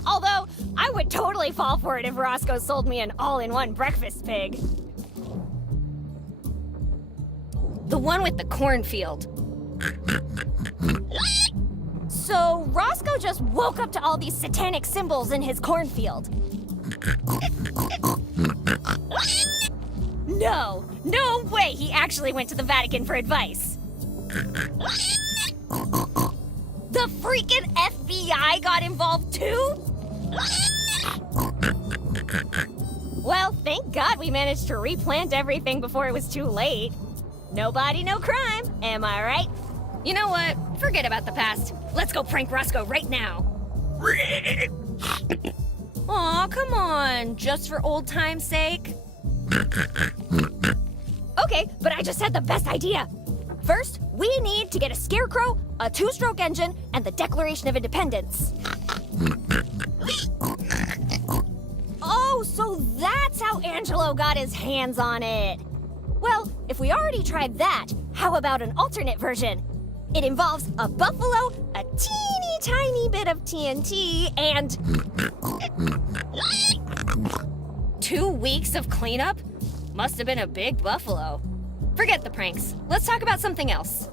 Although, I would totally fall for it if Roscoe sold me an all-in-one breakfast pig. The one with the cornfield. So, Roscoe just woke up to all these satanic symbols in his cornfield. No way he actually went to the Vatican for advice. The freaking FBI got involved too? Well, thank God we managed to replant everything before it was too late. Nobody, no crime, am I right? You know what? Forget about the past. Let's go prank Roscoe right now. Aw, come on. Just for old time's sake. Okay, but I just had the best idea. First, we need to get a scarecrow, a two-stroke engine, and the Declaration of Independence. Oh, so that's how Angelo got his hands on it. Well, if we already tried that, how about an alternate version? It involves a buffalo, a teeny tiny bit of TNT, and... 2 weeks of cleanup? Must have been a big buffalo. Forget the pranks. Let's talk about something else.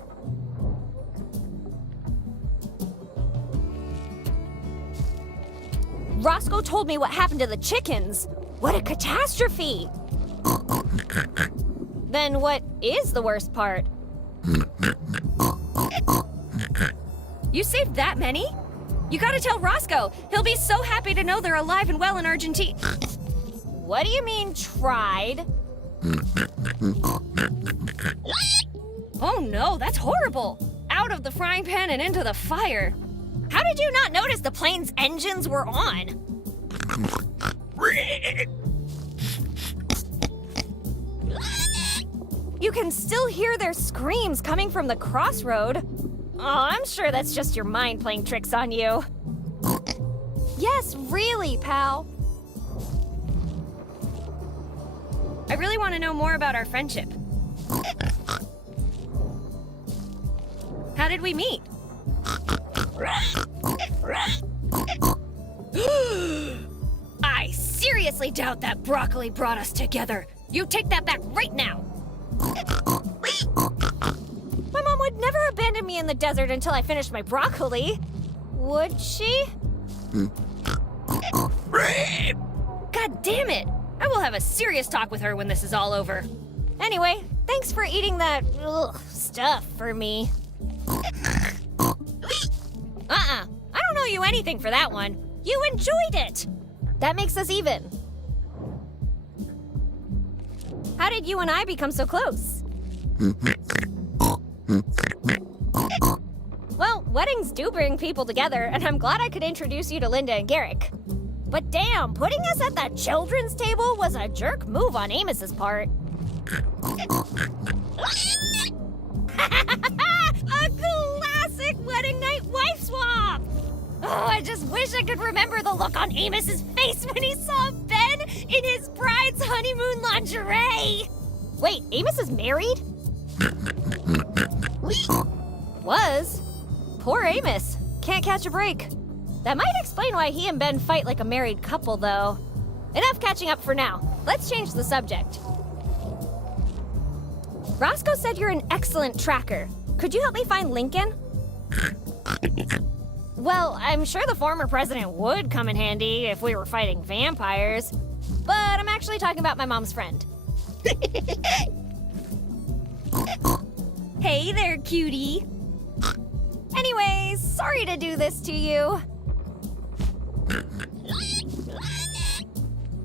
Roscoe told me what happened to the chickens. What a catastrophe! Then what is the worst part? You saved that many? You gotta tell Roscoe. He'll be so happy to know they're alive and well in Argentina. What do you mean, tried? Oh no, that's horrible. Out of the frying pan and into the fire. How did you not notice the plane's engines were on? You can still hear their screams coming from the crossroad. Oh, I'm sure that's just your mind playing tricks on you. Yes, really, pal. I really want to know more about our friendship. How did we meet? I seriously doubt that broccoli brought us together. You take that back right now. My mom would never abandon me in the desert until I finished my broccoli. Would she? God damn it! I will have a serious talk with her when this is all over. Anyway, thanks for eating that stuff for me. I don't owe you anything for that one. You enjoyed it. That makes us even. How did you and I become so close? Well, weddings do bring people together, and I'm glad I could introduce you to Linda and Garrick. But damn, putting us at that children's table was a jerk move on Amos's part. A classic wedding night wife swap! Oh, I just wish I could remember the look on Amos's face when he saw Ben in his bride's honeymoon lingerie! Wait, Amos is married? Was? Poor Amos. Can't catch a break. That might explain why he and Ben fight like a married couple, though. Enough catching up for now. Let's change the subject. Roscoe said you're an excellent tracker. Could you help me find Lincoln? Well, I'm sure the former president would come in handy if we were fighting vampires. But I'm actually talking about my mom's friend. Hey there, cutie. Anyways, sorry to do this to you.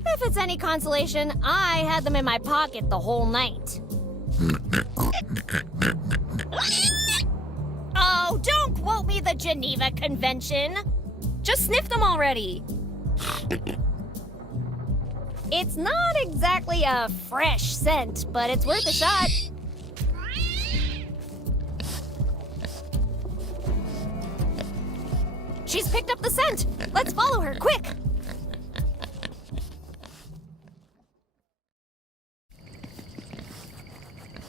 If it's any consolation, I had them in my pocket the whole night. Oh, don't quote me the Geneva Convention. Just sniff them already. It's not exactly a fresh scent, but it's worth a shot. She's picked up the scent. Let's follow her, quick.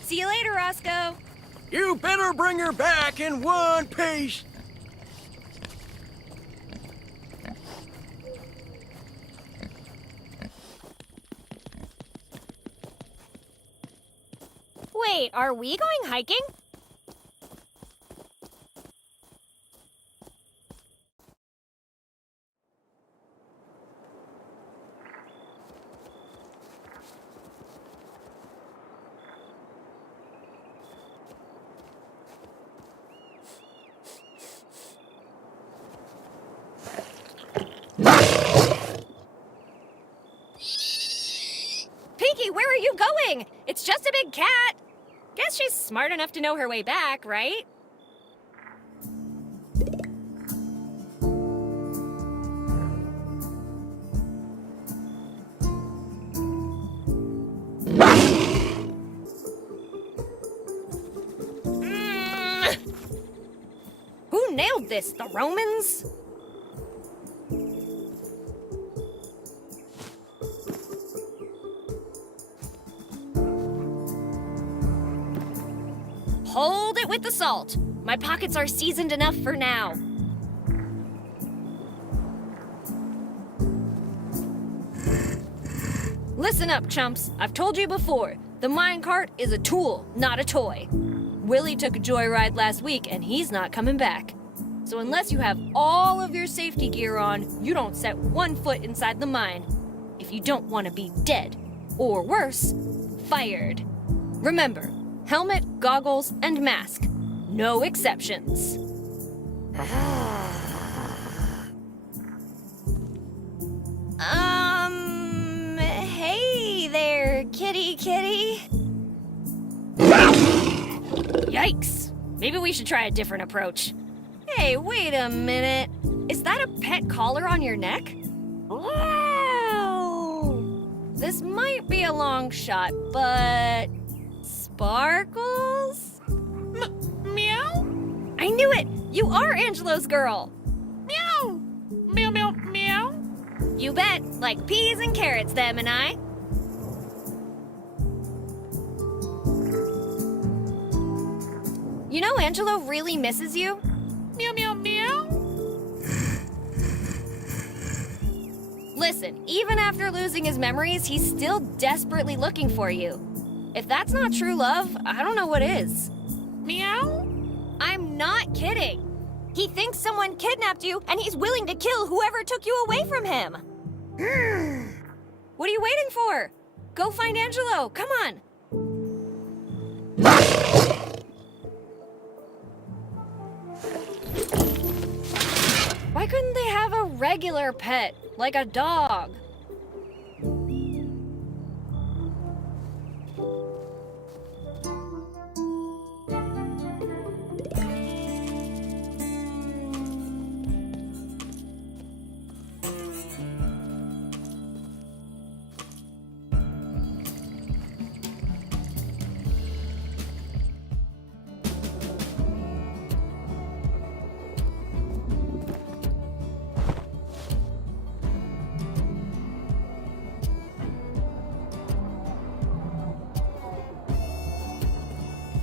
See you later, Roscoe. You better bring her back in one piece. Wait, are we going hiking? Pinky, where are you going? It's just a big cat. Guess she's smart enough to know her way back, right? Who nailed this? The Romans? Hold it with the salt. My pockets are seasoned enough for now. Listen up, chumps. I've told you before, the minecart is a tool, not a toy. Willie took a joyride last week and he's not coming back. So unless you have all of your safety gear on, you don't set one foot inside the mine. If you don't want to be dead, or worse, fired. Remember, helmet, goggles, and mask. No exceptions. Hey there, kitty. Yikes. Maybe we should try a different approach. Hey, wait a minute. Is that a pet collar on your neck? Wow! This might be a long shot, but... Sparkles? Meow? I knew it! You are Angelo's girl! Meow! Meow, meow, meow? You bet. Like peas and carrots, them and I. You know Angelo really misses you? Meow, meow, meow? Listen, even after losing his memories, he's still desperately looking for you. If that's not true love, I don't know what is. Meow? I'm not kidding. He thinks someone kidnapped you, and he's willing to kill whoever took you away from him. What are you waiting for? Go find Angelo, come on. Why couldn't they have a regular pet, like a dog?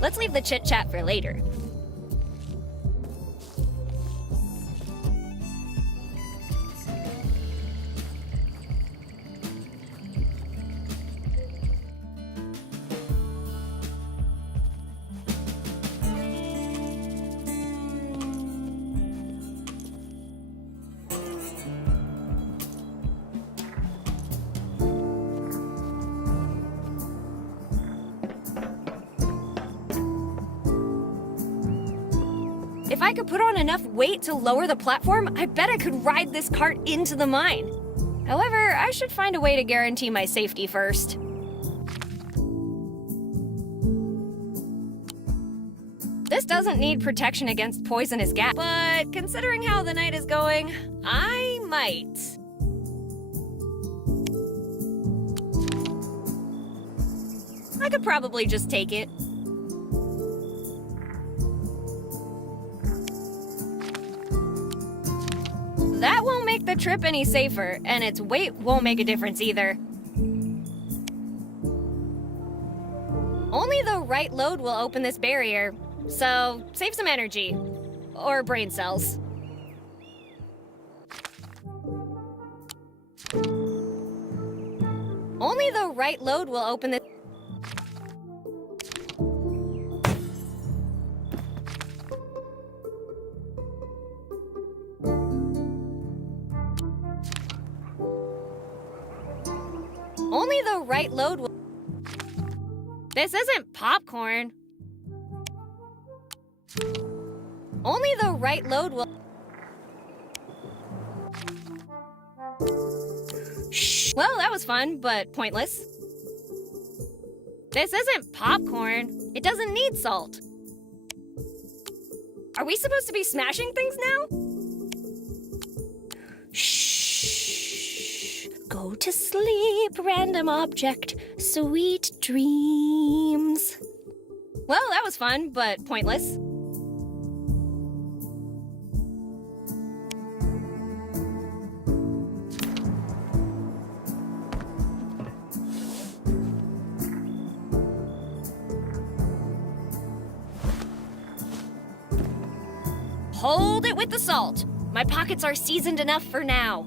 Let's leave the chit-chat for later. If I could put on enough weight to lower the platform, I bet I could ride this cart into the mine. However, I should find a way to guarantee my safety first. This doesn't need protection against poisonous gas, but considering how the night is going, I might. could probably just take it. That won't make the trip any safer, and its weight won't make a difference either. Only the right load will open this barrier, so save some energy. Or brain cells. Only the right load will open this. Only the right load will. This isn't popcorn. Only the right load will. Shh. Well, that was fun, but pointless. This isn't popcorn. It doesn't need salt. Are we supposed to be smashing things now? Shh. Go to sleep, random object. Sweet dreams. Well, that was fun, but pointless. Hold it with the salt. My pockets are seasoned enough for now.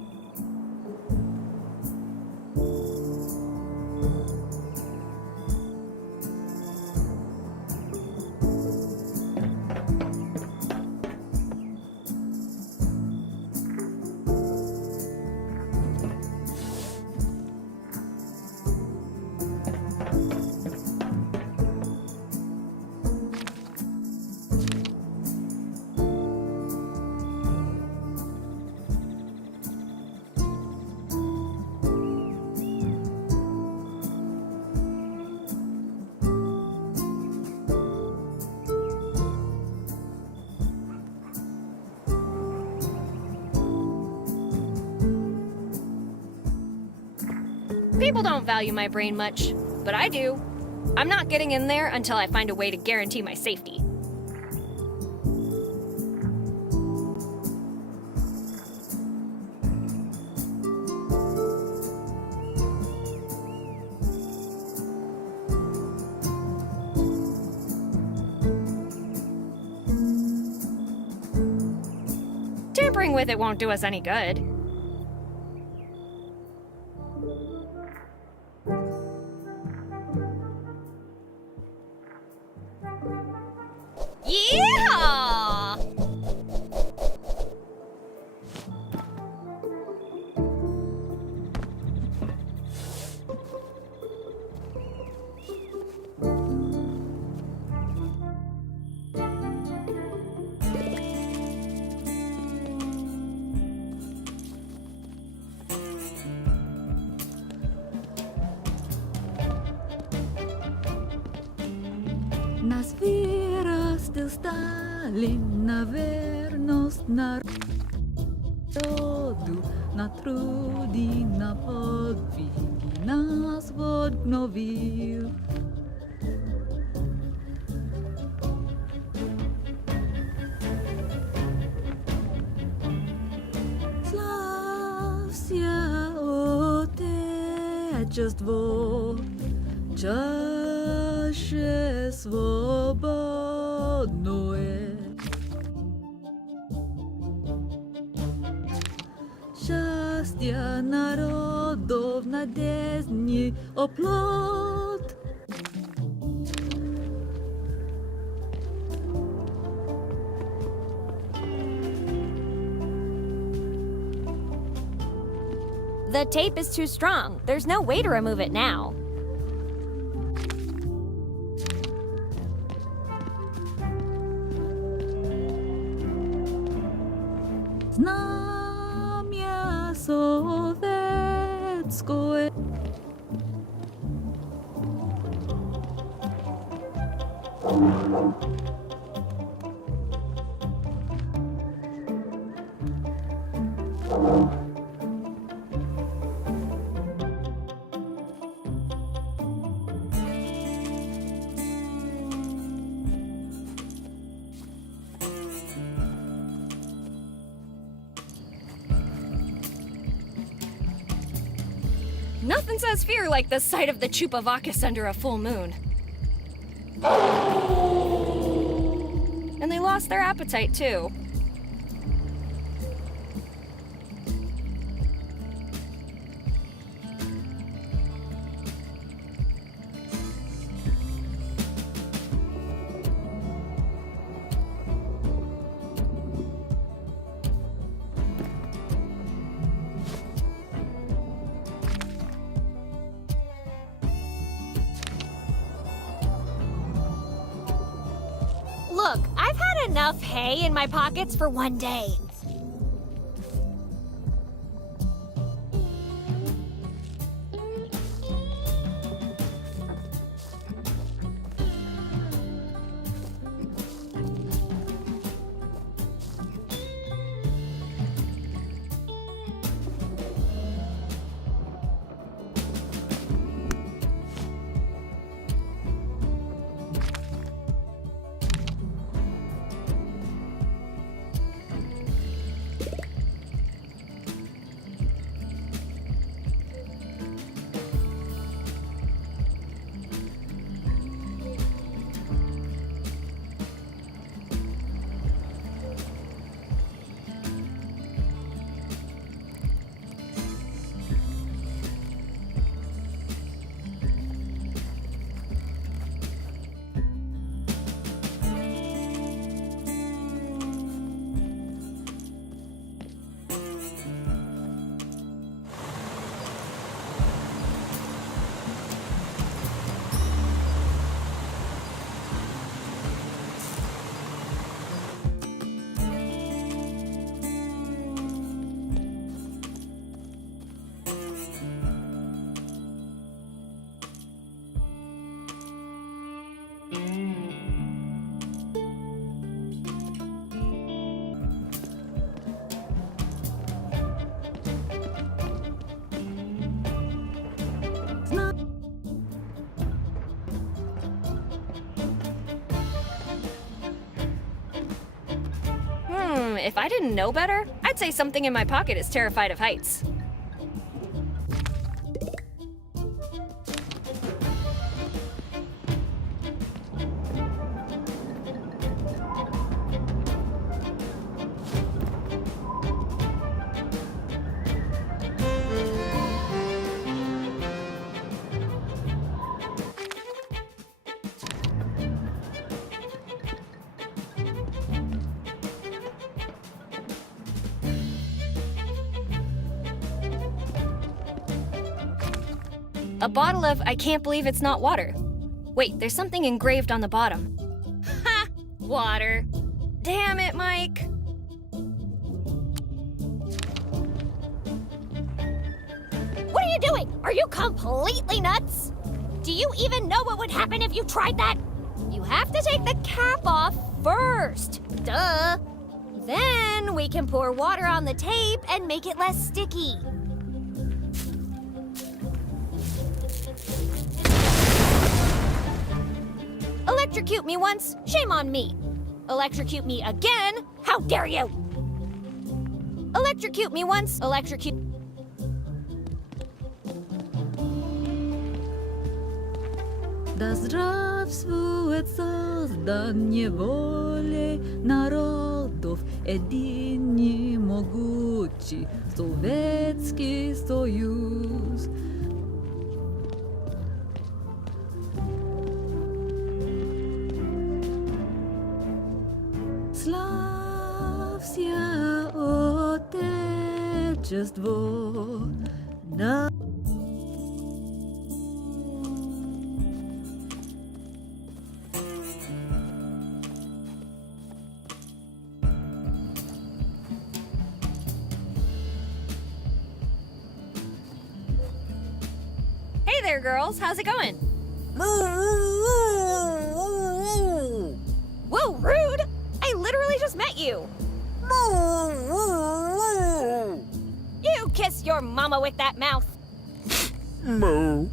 People don't value my brain much, but I do. I'm not getting in there until I find a way to guarantee my safety. Tampering with it won't do us any good. Yeehaw! Nas viras del Stalin na vernost narodu, na trudi, na podvigi nas odnovil. Slavsia Otečestvo, čaše svobodno je. Šťastia národov na dezni oplot. The tape is too strong. There's no way to remove it now. Znamia sowieckie. Nothing says fear like the sight of the Chupavacus under a full moon. And they lost their appetite, too. Look, I've had enough hay in my pockets for one day. If I didn't know better, I'd say something in my pocket is terrified of heights. A bottle of I can't believe it's not water. Wait, there's something engraved on the bottom. Ha! Water. Damn it, Mike. What are you doing? Are you completely nuts? Do you even know what would happen if you tried that? You have to take the cap off first. Duh. Then we can pour water on the tape and make it less sticky. Electrocute me once, shame on me. Electrocute me again, how dare you? Electrocute me once, electrocute... Да здравствует создание воли народов, единый могучий Советский Союз. Славься, Отечество, на... Hey there, girls. How's it going? Whoa, rude! I literally just met you. You kiss your mama with that mouth. Moo.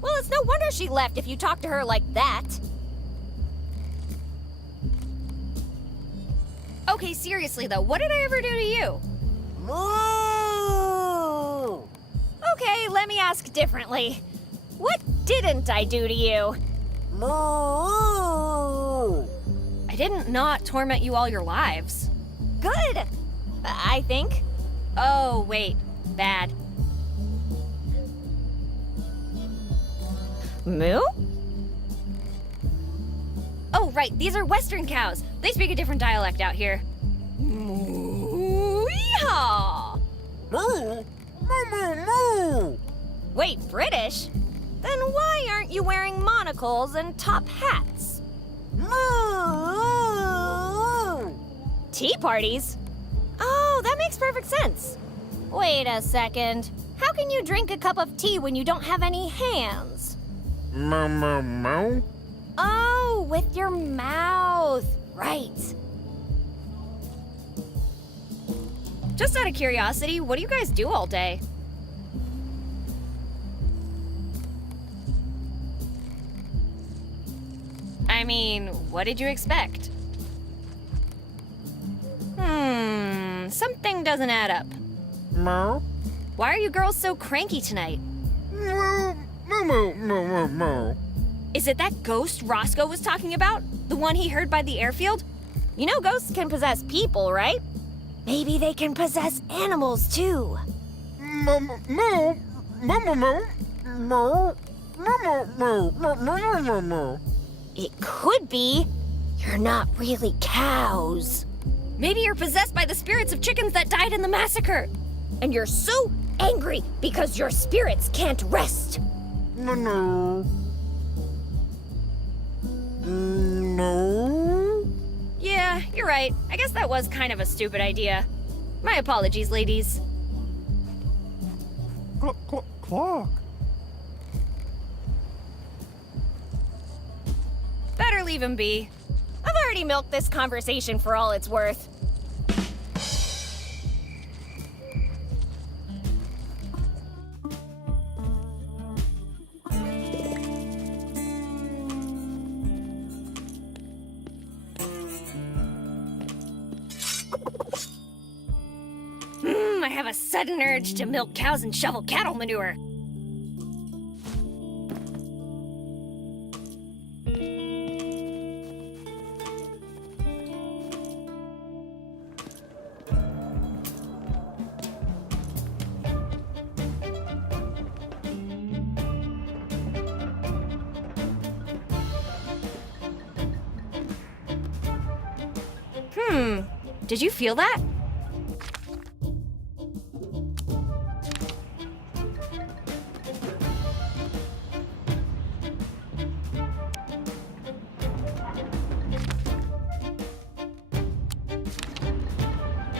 Well, it's no wonder she left if you talk to her like that. Okay, seriously though, what did I ever do to you? Moo! Okay, let me ask ask differently. What didn't I do to you? Moo! I didn't not torment you all your lives. Good, I think. Oh, wait. Bad. Moo? Oh, right. These are Western cows. They speak a different dialect out here. Moo-yeehaw! Moo! Moo, moo, moo! Wait, British? Then why aren't you wearing monocles and top hats? Moo! Tea parties? Oh, that makes perfect sense. Wait a second. How can you drink a cup of tea when you don't have any hands? Moo, moo, moo? Oh, with your mouth. Right. Just out of curiosity, what do you guys do all day? I mean, what did you expect? Something doesn't add up. Moo? Why are you girls so cranky tonight? Moo, moo, moo, moo, moo, moo. Is it that ghost Roscoe was talking about? The one he heard by the airfield? You know ghosts can possess people, right? Maybe they can possess animals too. Moo, moo, moo, moo, moo, moo, moo, moo, moo, moo, moo, moo, moo. It could be you're not really cows. Maybe you're possessed by the spirits of chickens that died in the massacre. And you're so angry because your spirits can't rest. No, no. No? Yeah, you're right. I guess that was kind of a stupid idea. My apologies, ladies. Cluck, cluck, cluck. Better leave him be. I've already milked this conversation for all it's worth. I have a sudden urge to milk cows and shovel cattle manure. Did you feel that?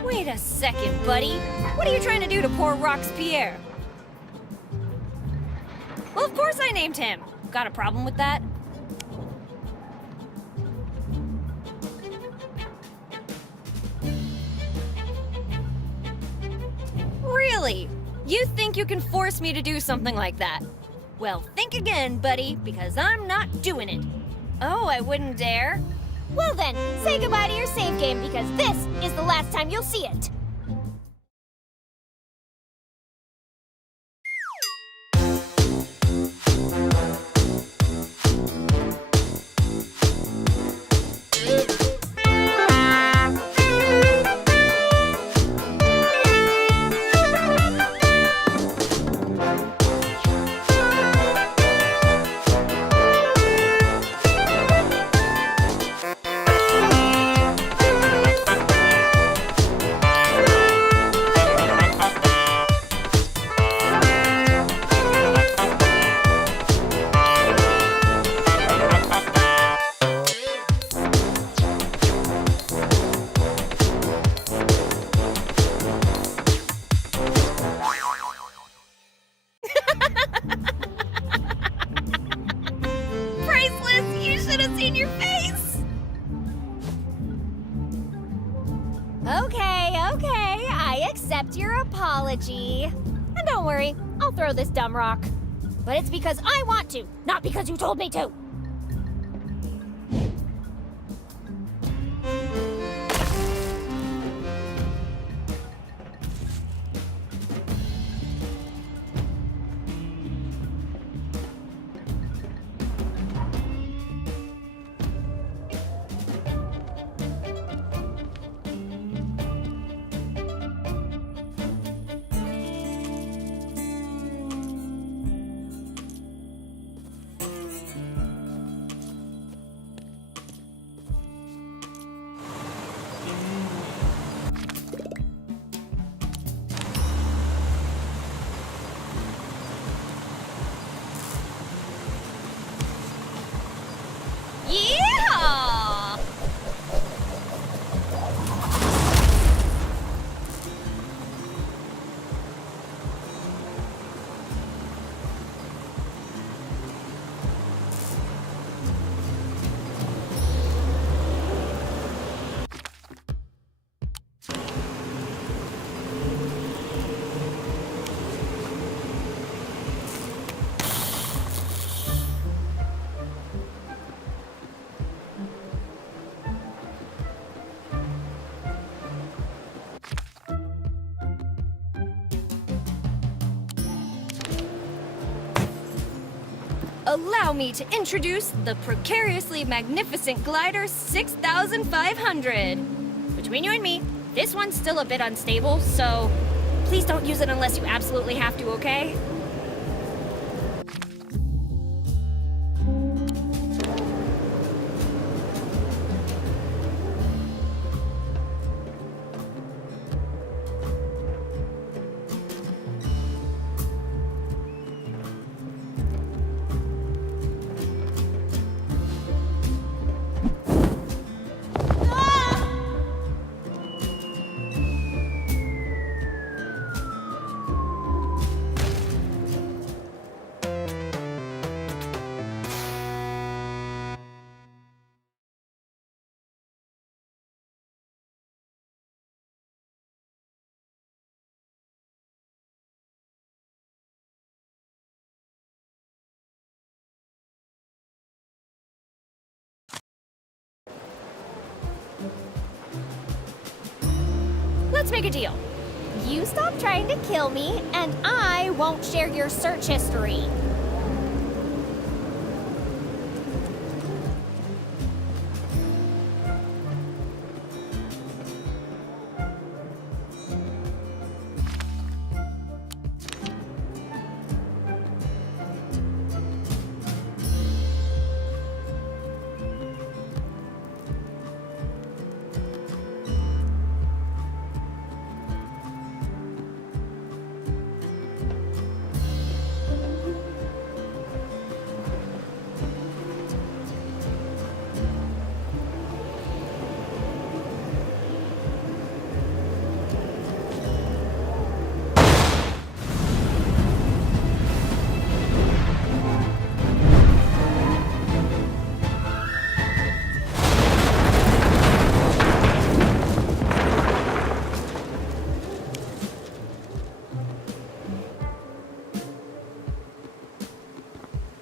Wait a second, buddy. What are you trying to do to poor Robespierre? Well, of course I named him. Got a problem with that? Really? You think you can force me to do something like that? Well, think again, buddy, because I'm not doing it. Oh, I wouldn't dare. Well then, say goodbye to your save game because this is the last time you'll see it. Okay, I accept your apology. And don't worry, I'll throw this dumb rock. But it's because I want to, not because you told me to. allow me to introduce the precariously magnificent glider 6500. Between you and me, this one's still a bit unstable, so please don't use it unless you absolutely have to, okay? Let's make a deal. You stop trying to kill me, and I won't share your search history.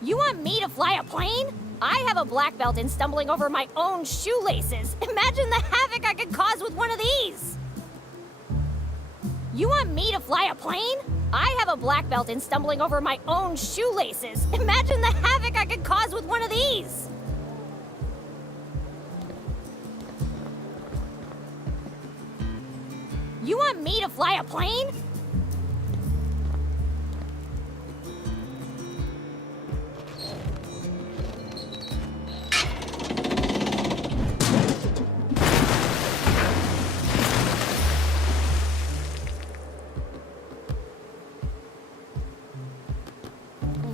You want me to fly a plane? I have a black belt in stumbling over my own shoelaces. Imagine the havoc I could cause with one of these. You want me to fly a plane? I have a black belt in stumbling over my own shoelaces. Imagine the havoc I could cause with one of these. You want me to fly a plane?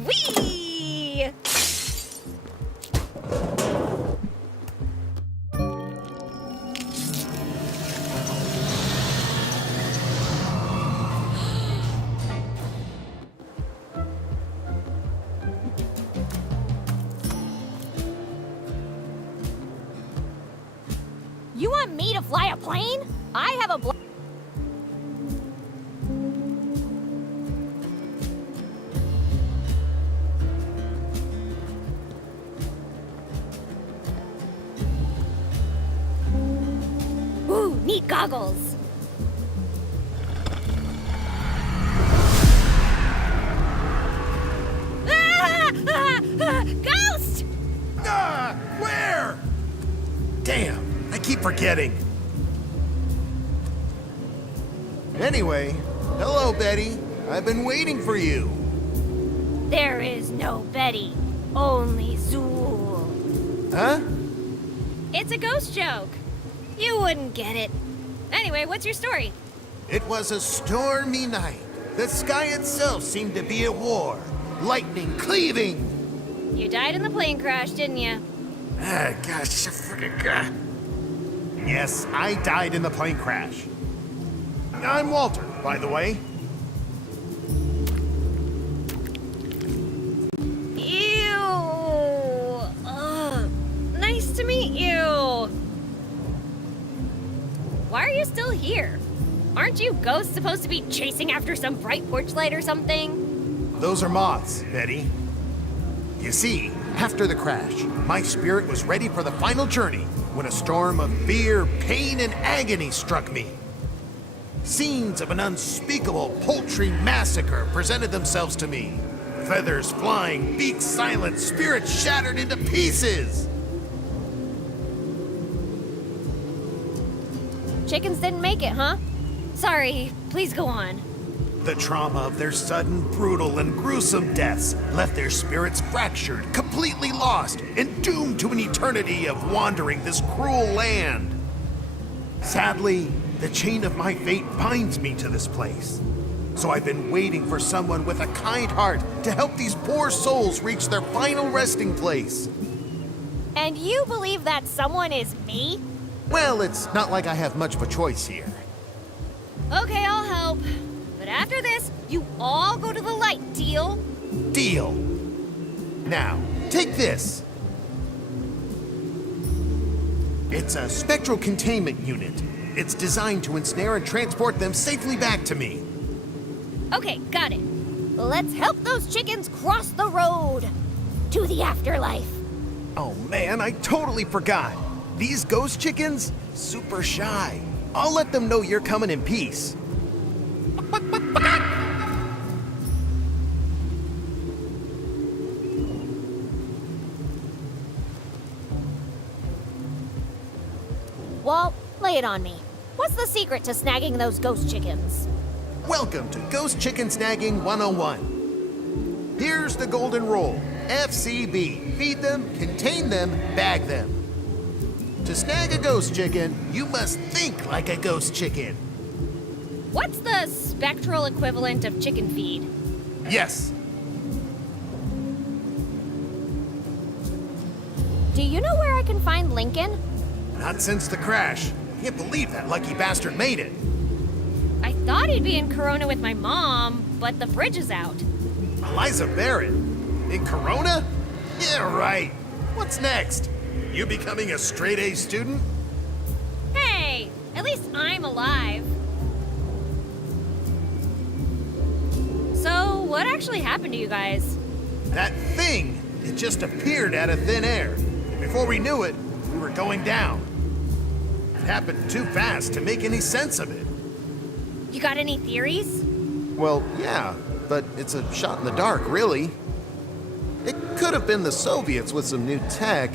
Whee! You want me to fly a plane? I have a black... Ooh, neat goggles. Ghost! Ah! Where? Damn, I keep forgetting. Anyway, hello, Betty. I've been waiting for you. There is no Betty, only Zool. Huh? It's a ghost joke. You wouldn't get it. Anyway, what's your story? It was a stormy night. The sky itself seemed to be at war. Lightning cleaving. You died in the plane crash, didn't you? Ah, gosh, yes, I died in the plane crash. I'm Walter, by the way. Ew. Ugh. Nice to meet you. Why are you still here? Aren't you ghosts supposed to be chasing after some bright porch light or something? Those are moths, Betty. You see, after the crash, my spirit was ready for the final journey when a storm of fear, pain, and agony struck me. Scenes of an unspeakable poultry massacre presented themselves to me. Feathers flying, beaks silent, spirits shattered into pieces! Chickens didn't make it, huh? Sorry, please go on. The trauma of their sudden, brutal, and gruesome deaths left their spirits fractured, completely lost, and doomed to an eternity of wandering this cruel land. Sadly, the chain of my fate binds me to this place. So I've been waiting for someone with a kind heart to help these poor souls reach their final resting place. And you believe that someone is me? Well, it's not like I have much of a choice here. Okay, I'll help. But after this, you all go to the light, deal? Deal. Now, take this. It's a spectral containment unit. It's designed to ensnare and transport them safely back to me. Okay, got it. Let's help those chickens cross the road to the afterlife. Oh man, I totally forgot. These ghost chickens, super shy. I'll let them know you're coming in peace. Walt, lay it on me. What's the secret to snagging those ghost chickens? Welcome to Ghost Chicken Snagging 101. Here's the golden rule. FCB. Feed them, contain them, bag them. To snag a ghost chicken, you must think like a ghost chicken. What's the spectral equivalent of chicken feed? Yes. Do you know where I can find Lincoln? Not since the crash. Can't believe that lucky bastard made it. I thought he'd be in Corona with my mom, but the bridge is out. Eliza Barrett? In Corona? Yeah, right. What's next? You becoming a straight-A student? Hey, at least I'm alive. So, what actually happened to you guys? That thing, it just appeared out of thin air. Before we knew it, we were going down. It happened too fast to make any sense of it. You got any theories? Well, yeah, but it's a shot in the dark, really. It could have been the Soviets with some new tech.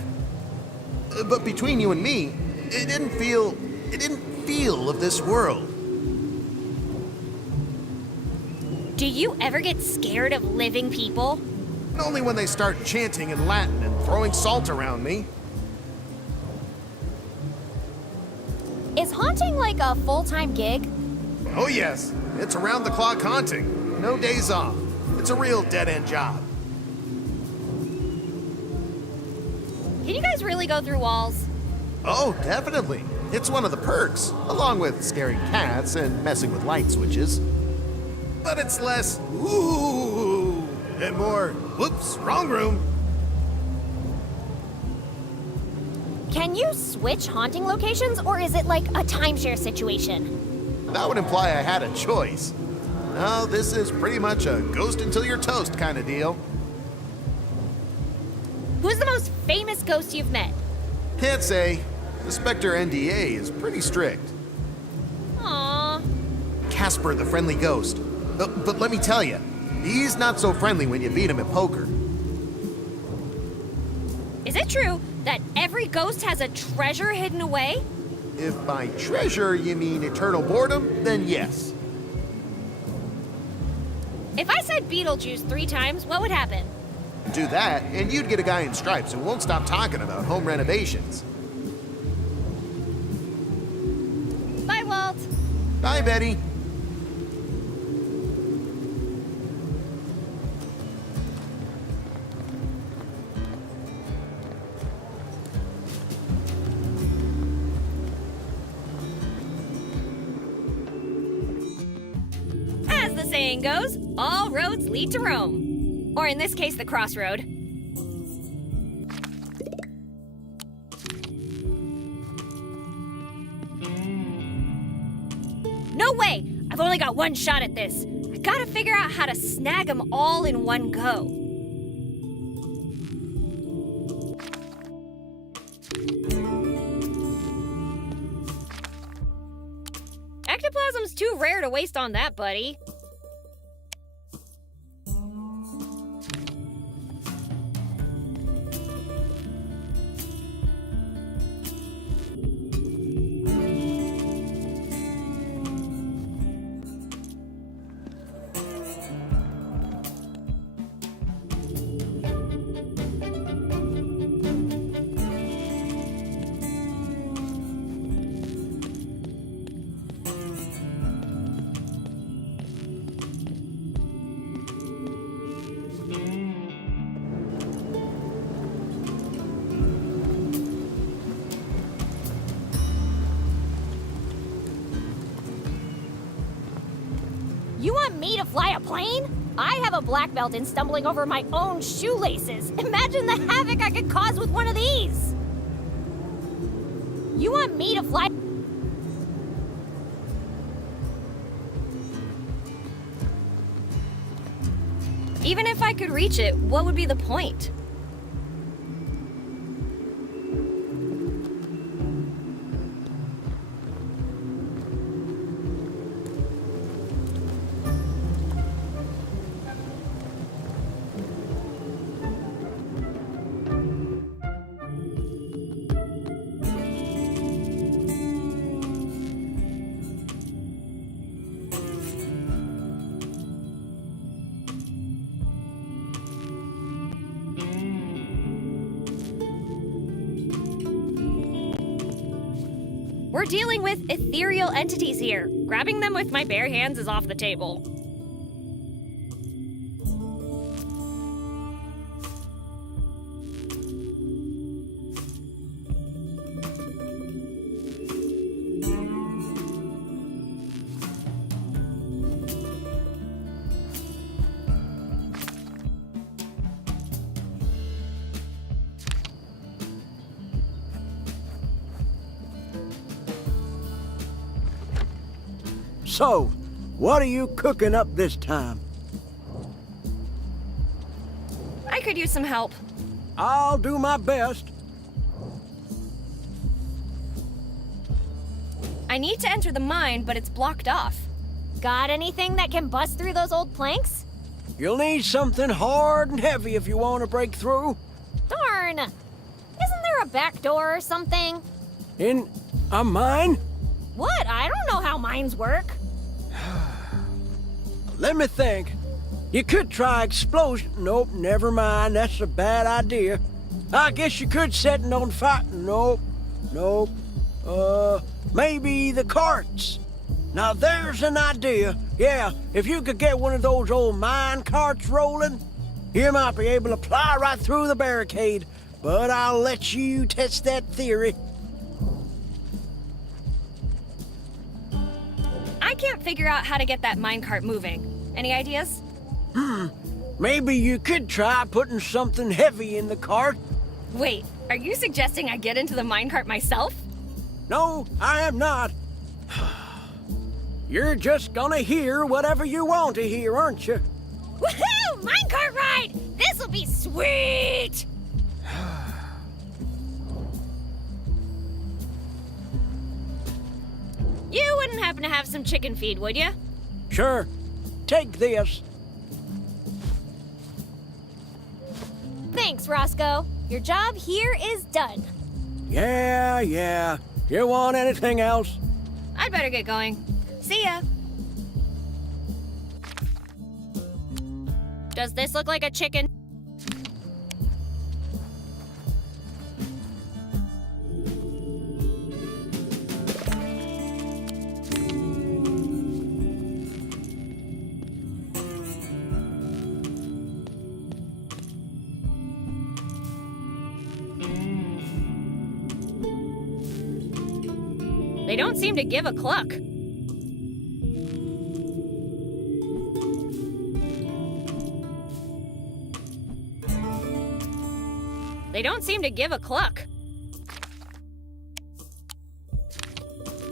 But between you and me, it didn't feel of this world. Do you ever get scared of living people? Only when they start chanting in Latin and throwing salt around me. Is haunting like a full-time gig? Oh yes, it's around-the-clock haunting. No days off. It's a real dead-end job. Can you guys really go through walls? Oh, definitely. It's one of the perks, along with scaring cats and messing with light switches. But it's less, ooh, and more, whoops, wrong room. Can you switch haunting locations, or is it like a timeshare situation? That would imply I had a choice. No, this is pretty much a ghost until you're toast kind of deal. Who's the most famous ghost you've met? Can't say. The Spectre NDA is pretty strict. Aww. Casper the Friendly Ghost. But let me tell you, he's not so friendly when you beat him at poker. Is it true that every ghost has a treasure hidden away? If by treasure you mean eternal boredom, then yes. If I said Beetlejuice 3 times, what would happen? Do that, and you'd get a guy in stripes who won't stop talking about home renovations. Bye, Walt. Bye, Betty. As the saying goes, all roads lead to Rome. Or in this case, the crossroad. No way! I've only got one shot at this. I gotta figure out how to snag them all in one go. Ectoplasm's too rare to waste on that, buddy. You want me to fly a plane? I have a black belt in stumbling over my own shoelaces. Imagine the havoc I could cause with one of these. You want me to fly? Even if I could reach it, what would be the point? We're dealing with ethereal entities here. Grabbing them with my bare hands is off the table. So, what are you cooking up this time? I could use some help. I'll do my best. I need to enter the mine, but it's blocked off. Got anything that can bust through those old planks? You'll need something hard and heavy if you want to break through. Darn! Isn't there a back door or something? In a mine? What? I don't know how mines work. Let me think. You could try explosion. Nope, never mind. That's a bad idea. I guess you could set it on fire. Nope. Maybe the carts. Now there's an idea. Yeah, if you could get one of those old mine carts rolling, you might be able to ply right through the barricade. But I'll let you test that theory. I can't figure out how to get that minecart moving. Any ideas? Maybe you could try putting something heavy in the cart. Wait, are you suggesting I get into the minecart myself? No, I am not. You're just gonna hear whatever you want to hear, aren't you? Woohoo! Minecart ride! This'll be sweet! You wouldn't happen to have some chicken feed, would you? Sure. Take this. Thanks, Roscoe. Your job here is done. Yeah. You want anything else? I'd better get going. See ya. Does this look like a chicken? They don't seem to give a cluck. They don't seem to give a cluck.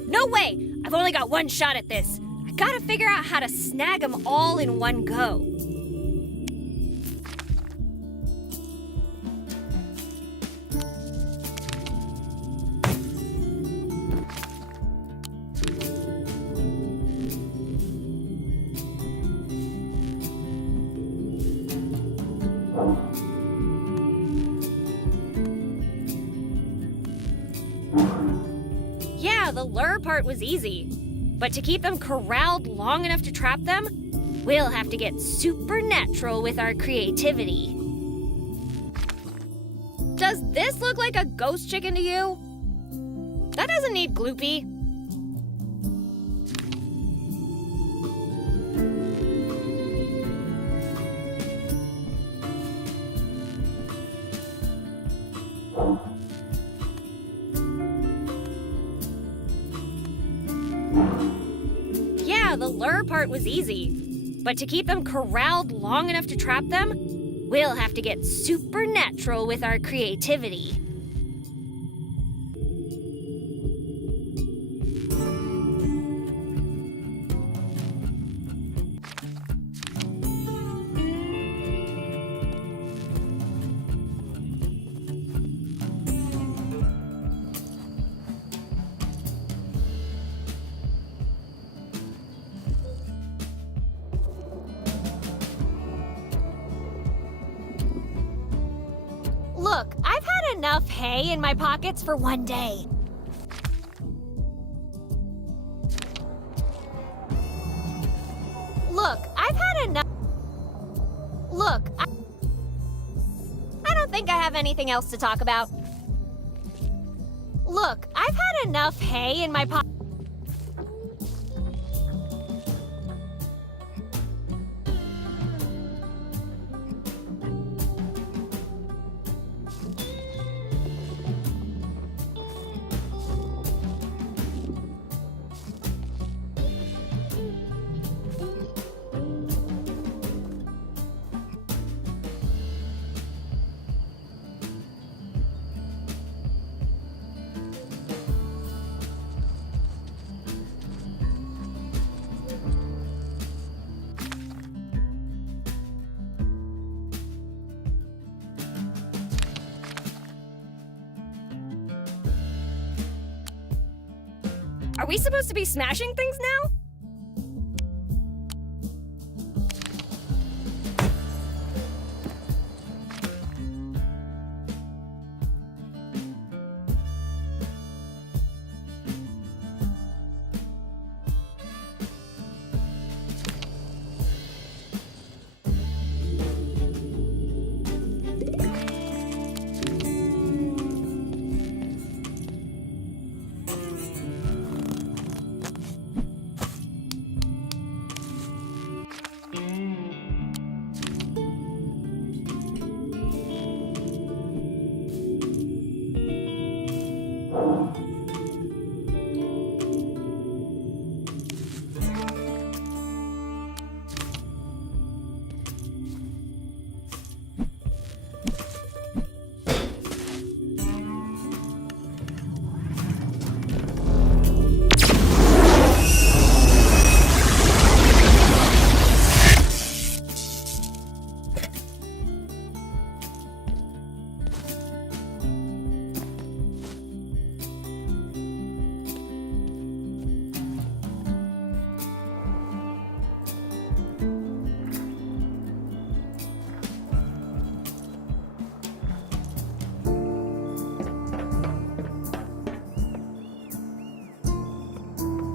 No way! I've only got one shot at this. I gotta figure out how to snag them all in one go. Yeah, the lure part was easy. But to keep them corralled long enough to trap them, we'll have to get supernatural with our creativity. Does this look like a ghost chicken to you? That doesn't need gloopy. Yeah, the lure part was easy. But to keep them corralled long enough to trap them, we'll have to get supernatural with our creativity. Look, I've had enough hay in my pockets for one day. Look, I've had enough. Look, I don't think I have anything else to talk about. Look, I've had enough hay in my pocket. Are we supposed to be smashing things now?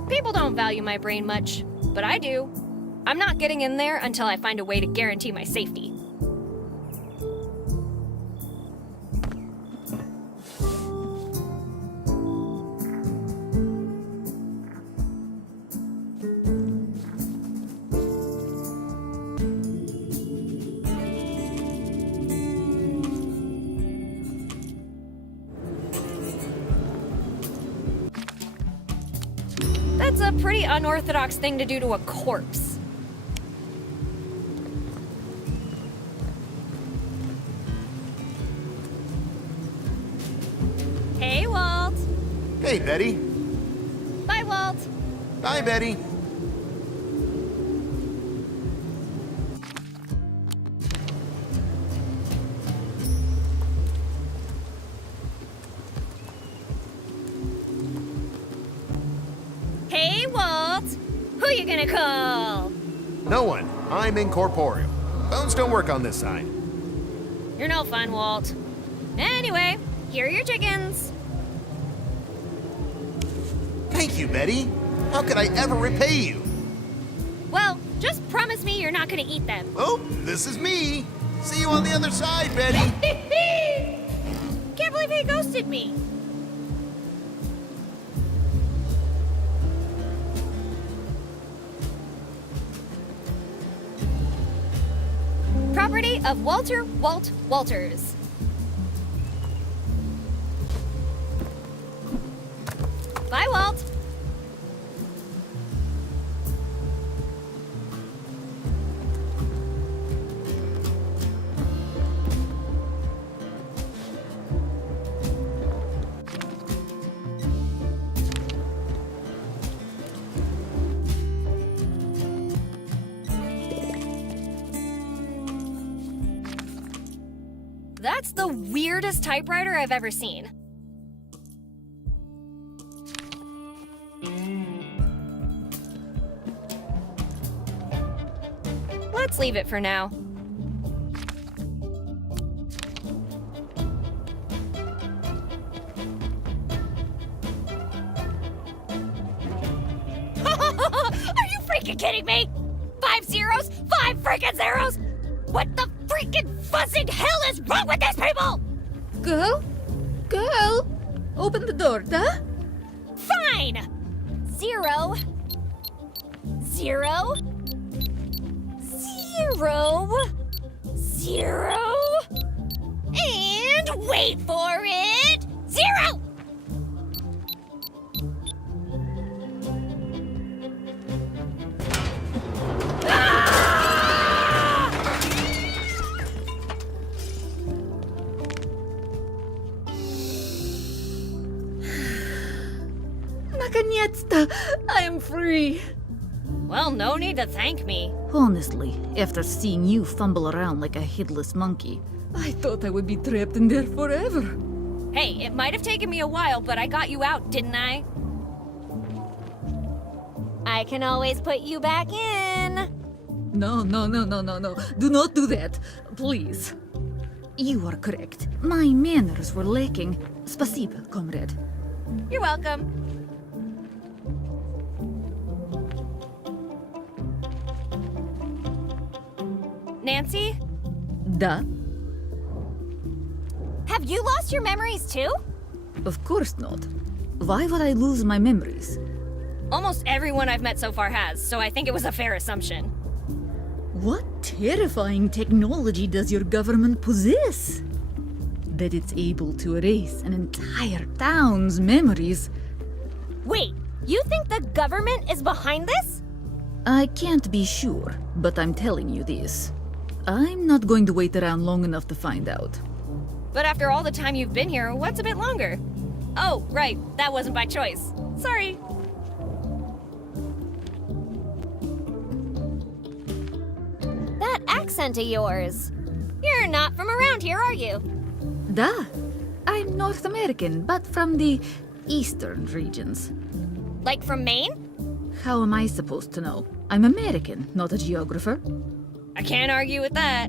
People don't value my brain much, but I do. I'm not getting in there until I find a way to guarantee my safety. That's a pretty unorthodox thing to do to a corpse. Hey, Walt. Hey, Betty. Bye, Walt. Bye, Betty. Hey, Walt. Who you gonna call? No one. I'm incorporeal. Phones don't work on this side. You're no fun, Walt. Anyway, here are your chickens. Thank you, Betty. How could I ever repay you? Well, just promise me you're not gonna eat them. Oh, this is me. See you on the other side, Betty. Can't believe he ghosted me. Property of Walter Walt Walters. Bye, Walt. That's the weirdest typewriter I've ever seen. Let's leave it for now. Are you freaking kidding me? 5 zeros? 5 freaking zeros? What the freaking fuzzing hell is wrong with these people? Girl? Girl? Open the door, duh? Fine! 0 0 0 0 and wait for it! 0! Наконец-то! I am free! Well, no need to thank me. Honestly, after seeing you fumble around like a headless monkey, I thought I would be trapped in there forever. Hey, it might have taken me a while, but I got you out, didn't I? I can always put you back in. No. Do not do that. Please. You are correct. My manners were lacking. Спасибо, comrade. You're welcome. Nancy? Da? Have you lost your memories too? Of course not. Why would I lose my memories? Almost everyone I've met so far has, so I think it was a fair assumption. What terrifying technology does your government possess? That it's able to erase an entire town's memories. Wait, you think the government is behind this? I can't be sure, but I'm telling you this. I'm not going to wait around long enough to find out. But after all the time you've been here, what's a bit longer? Oh, right, that wasn't by choice. Sorry. That accent of yours. You're not from around here, are you? Da. I'm North American, but from the eastern regions. Like from Maine? How am I supposed to know? I'm American, not a geographer. I can't argue with that.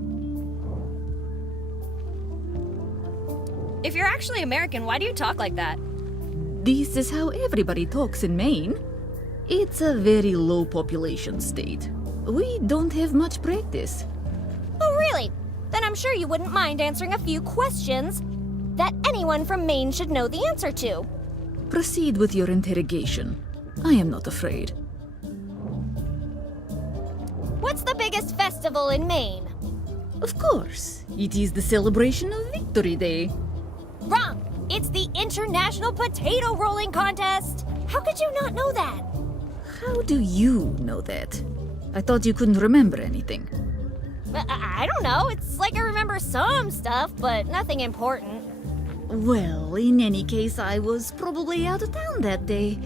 If you're actually American, why do you talk like that? This is how everybody talks in Maine. It's a very low population state. We don't have much practice. Oh, really? Then I'm sure you wouldn't mind answering a few questions that anyone from Maine should know the answer to. Proceed with your interrogation. I am not afraid. What's the biggest festival in Maine? Of course, it is the celebration of Victory Day. Wrong! It's the International Potato Rolling Contest! How could you not know that? How do you know that? I thought you couldn't remember anything. I don't know. It's like I remember some stuff, but nothing important. Well, in any case, I was probably out of town that day.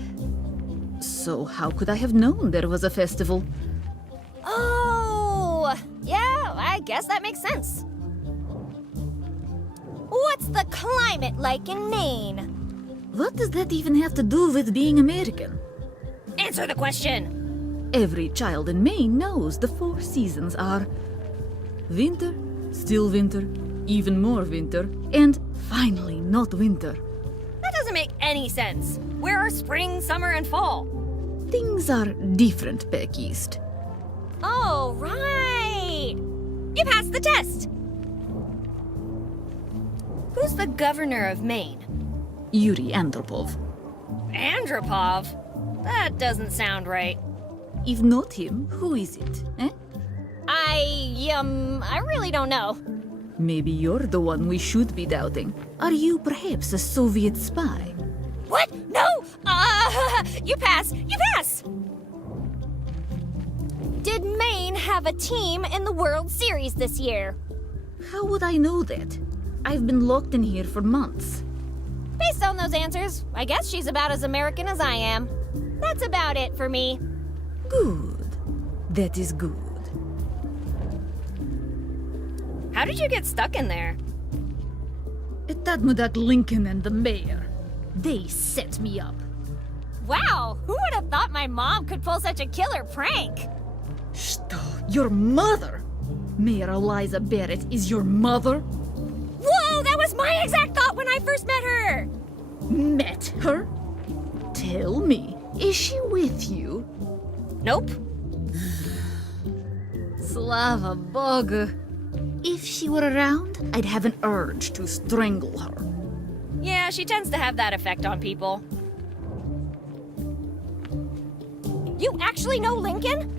So how could I have known there was a festival? Oh! Yeah, I guess that makes sense. What's the climate like in Maine? What does that even have to do with being American? Answer the question! Every child in Maine knows the 4 seasons are winter, still winter, even more winter, and finally not winter. That doesn't make any sense. Where are spring, summer, and fall? Things are different back east. Oh, right! You passed the test! Who's the governor of Maine? Yuri Andropov. Andropov? That doesn't sound right. If not him, who is it, eh? I really don't know. Maybe you're the one we should be doubting. Are you perhaps a Soviet spy? What? No! You pass! You pass! Did Maine have a team in the World Series this year? How would I know that? I've been locked in here for months. Based on those answers, I guess she's about as American as I am. That's about it for me. Good. That is good. How did you get stuck in there? Tadmudak Lincoln and the mayor. They set me up. Wow, who would have thought my mom could pull such a killer prank? Your mother? Mayor Eliza Barrett is your mother? Whoa, that was my exact thought when I first met her! Met her? Tell me, is she with you? Nope. Slava Boga. If she were around, I'd have an urge to strangle her. Yeah, she tends to have that effect on people. You actually know Lincoln?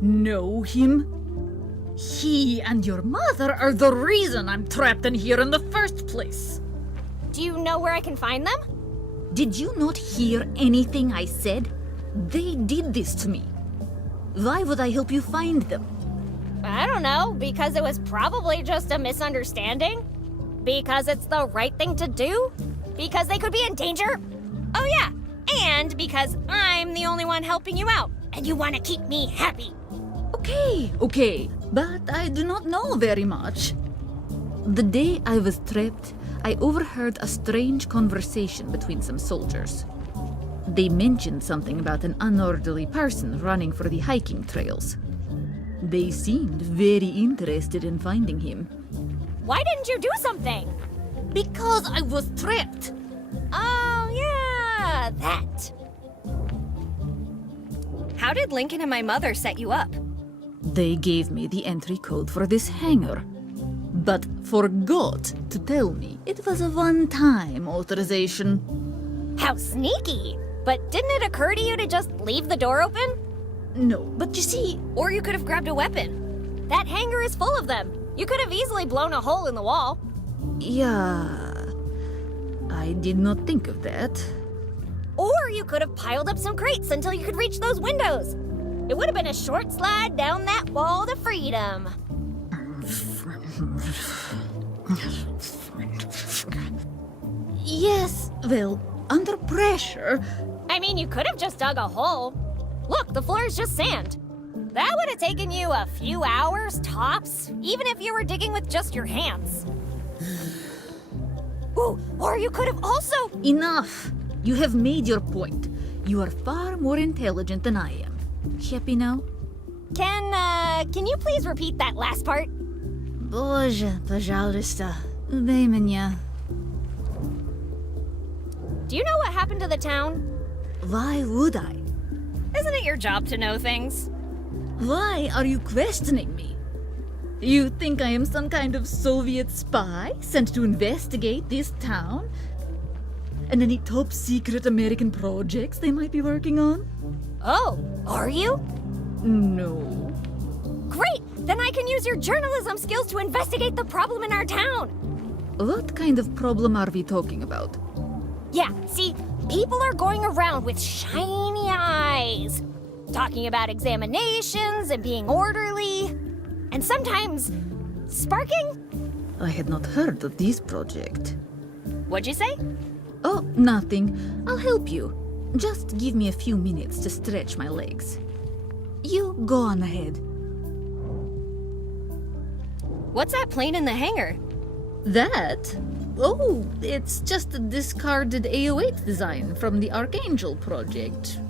Know him? He and your mother are the reason I'm trapped in here in the first place. Do you know where I can find them? Did you not hear anything I said? They did this to me. Why would I help you find them? I don't know, because it was probably just a misunderstanding? Because it's the right thing to do? Because they could be in danger? Oh, yeah. And because I'm the only one helping you out, and you want to keep me happy. Okay, but I do not know very much. The day I was trapped, I overheard a strange conversation between some soldiers. They mentioned something about an unorderly person running for the hiking trails. They seemed very interested in finding him. Why didn't you do something? Because I was trapped. Oh, yeah, that. How did Lincoln and my mother set you up? They gave me the entry code for this hangar, but forgot to tell me it was a one-time authorization. How sneaky! But didn't it occur to you to just leave the door open? No, but you see... Or you could have grabbed a weapon. That hangar is full of them. You could have easily blown a hole in the wall. Yeah... I did not think of that. Or you could have piled up some crates until you could reach those windows. It would have been a short slide down that wall to freedom. Yes, well, under pressure... I mean, you could have just dug a hole. Look, the floor is just sand. That would have taken you a few hours, tops, even if you were digging with just your hands. Ooh, or you could have also... Enough! You have made your point. You are far more intelligent than I am. Happy now? Can you please repeat that last part? Боже, пожалуйста, убей меня. Do you know what happened to the town? Why would I? Isn't it your job to know things? Why are you questioning me? You think I am some kind of Soviet spy sent to investigate this town? And any top secret American projects they might be working on? Oh, are you? No. Great! Then I can use your journalism skills to investigate the problem in our town. What kind of problem are we talking about? Yeah, see, people are going around with shiny eyes, talking about examinations and being orderly, and sometimes sparking? I had not heard of this project. What'd you say? Oh, nothing. I'll help you. Just give me a few minutes to stretch my legs. You go on ahead. What's that plane in the hangar? That? Oh, it's just a discarded AO8 design from the Archangel project.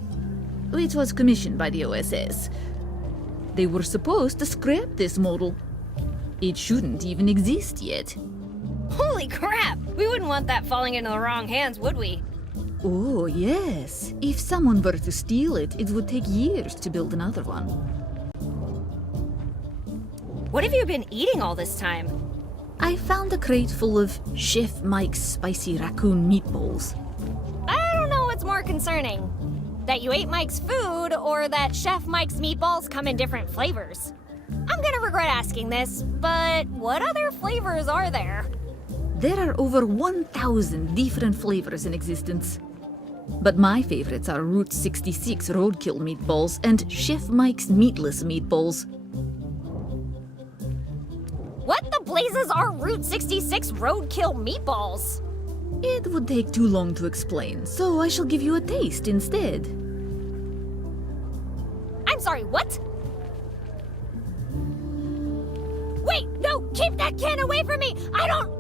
It was commissioned by the OSS. They were supposed to scrap this model. It shouldn't even exist yet. Holy crap! We wouldn't want that falling into the wrong hands, would we? Oh, yes. If someone were to steal it, it would take years to build another one. What have you been eating all this time? I found a crate full of Chef Mike's spicy raccoon meatballs. I don't know what's more concerning. That you ate Mike's food, or that Chef Mike's meatballs come in different flavors. I'm gonna regret asking this, but what other flavors are there? There are over 1,000 different flavors in existence. But my favorites are Route 66 Roadkill meatballs and Chef Mike's meatless meatballs. What the blazes are Route 66 Roadkill meatballs? It would take too long to explain, so I shall give you a taste instead. I'm sorry, what? Wait, no, keep that can away from me! I don't...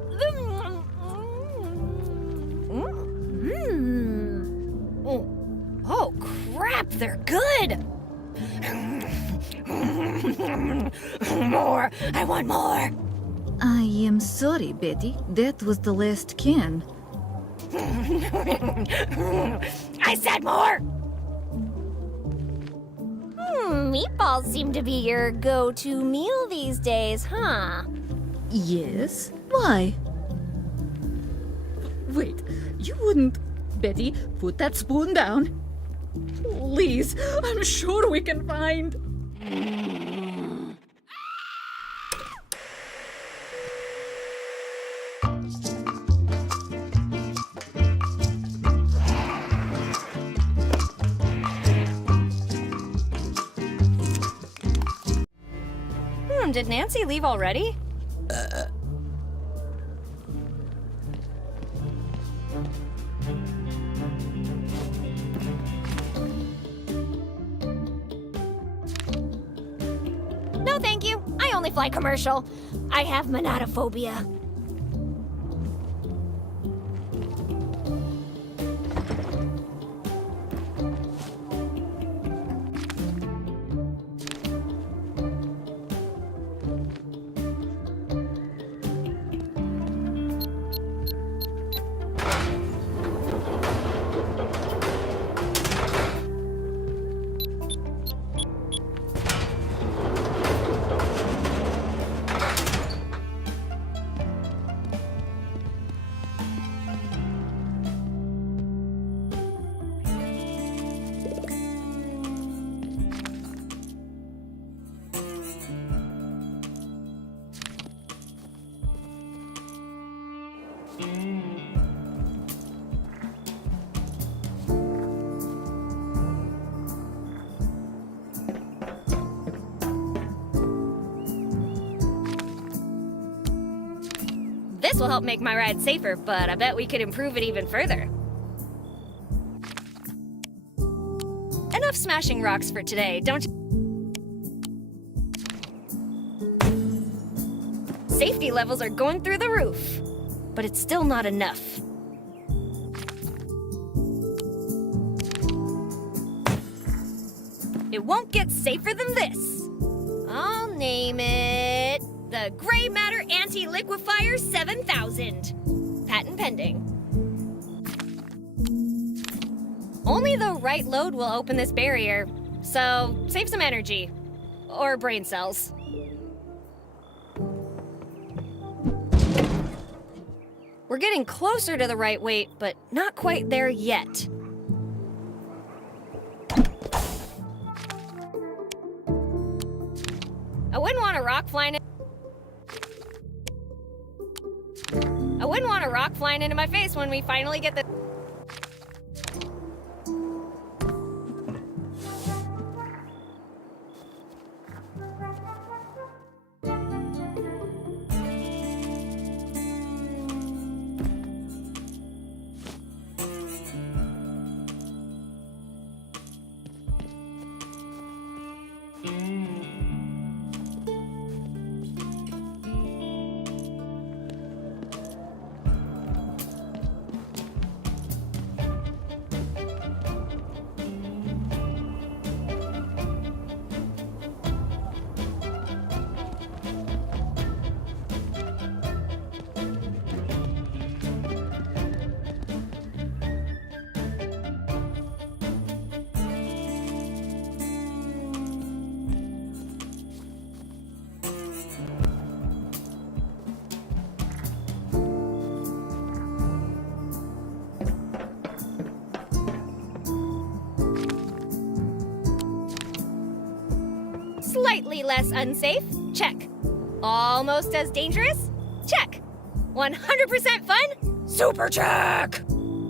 They're good! More! I want more! I am sorry, Betty. That was the last can. I said more! Meatballs seem to be your go-to meal these days, huh? Yes? Why? Wait, you wouldn't... Betty, put that spoon down. Please, I'm sure we can find... Did Nancy leave already? No, thank you. I only fly commercial. I have monatophobia. This will help make my ride safer, but I bet we could improve it even further. Enough smashing rocks for today, don't you? Safety levels are going through the roof, but it's still not enough. It won't get safer than this. I'll name it the Gray Matter Anti-Liquefier 7000. Patent pending. Only the right load will open this barrier, so save some energy. Or brain cells. We're getting closer to the right weight, but not quite there yet. I wouldn't want a rock flying into my face when we finally get the... Slightly less unsafe? Check. Almost as dangerous? Check. 100% fun? Super check!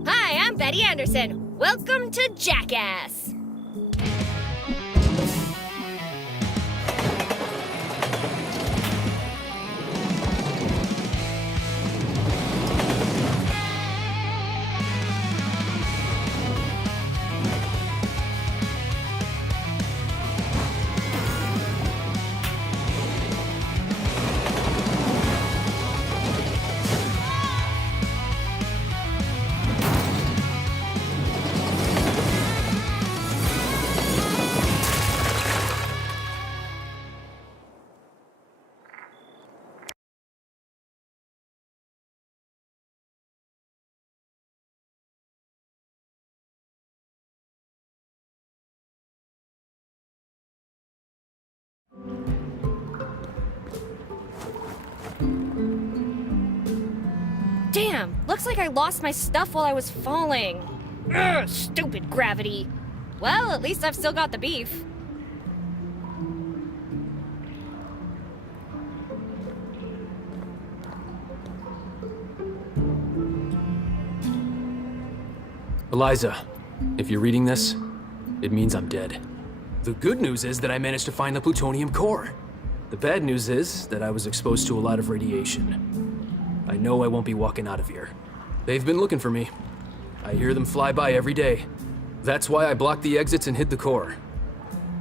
Hi, I'm Betty Anderson. Welcome to Jackass. Damn, looks like I lost my stuff while I was falling. Ugh, stupid gravity. Well, at least I've still got the beef. Eliza, if you're reading this, it means I'm dead. The good news is that I managed to find the plutonium core. The bad news is that I was exposed to a lot of radiation. I know I won't be walking out of here. They've been looking for me. I hear them fly by every day. That's why I blocked the exits and hid the core.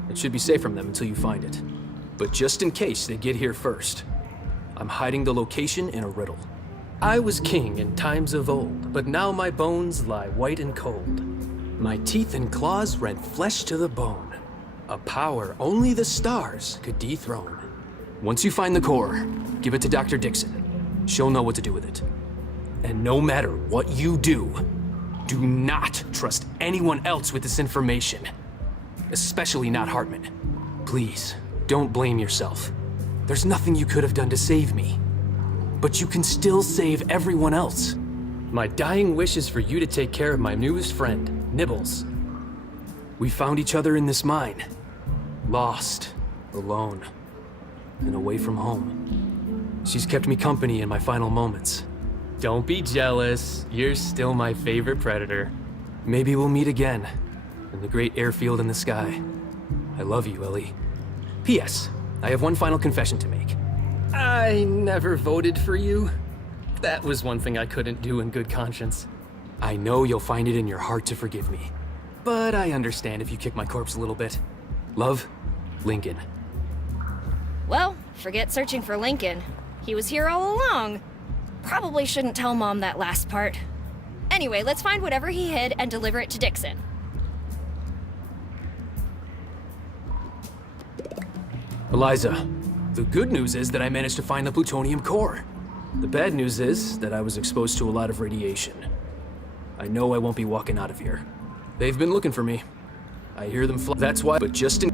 It should be safe from them until you find it. But just in case they get here first, I'm hiding the location in a riddle. I was king in times of old, but now my bones lie white and cold. My teeth and claws rent flesh to the bone. A power only the stars could dethrone. Once you find the core, give it to Dr. Dixon. She'll know what to do with it. And no matter what you do not trust anyone else with this information. Especially not Hartman. Please, don't blame yourself. There's nothing you could have done to save me. But you can still save everyone else. My dying wish is for you to take care of my newest friend, Nibbles. We found each other in this mine. Lost, alone, and away from home. She's kept me company in my final moments. Don't be jealous. You're still my favorite predator. Maybe we'll meet again in the great airfield in the sky. I love you, Ellie. P.S. I have one final confession to make. I never voted for you. That was one thing I couldn't do in good conscience. I know you'll find it in your heart to forgive me. But I understand if you kick my corpse a little bit. Love, Lincoln. Well, forget searching for Lincoln. He was here all along. Probably shouldn't tell Mom that last part. Anyway, let's find whatever he hid and deliver it to Dixon. Eliza, the good news is that I managed to find the plutonium core. The bad news is that I was exposed to a lot of radiation. I know I won't be walking out of here. They've been looking for me. I hear them fly. That's why, but just in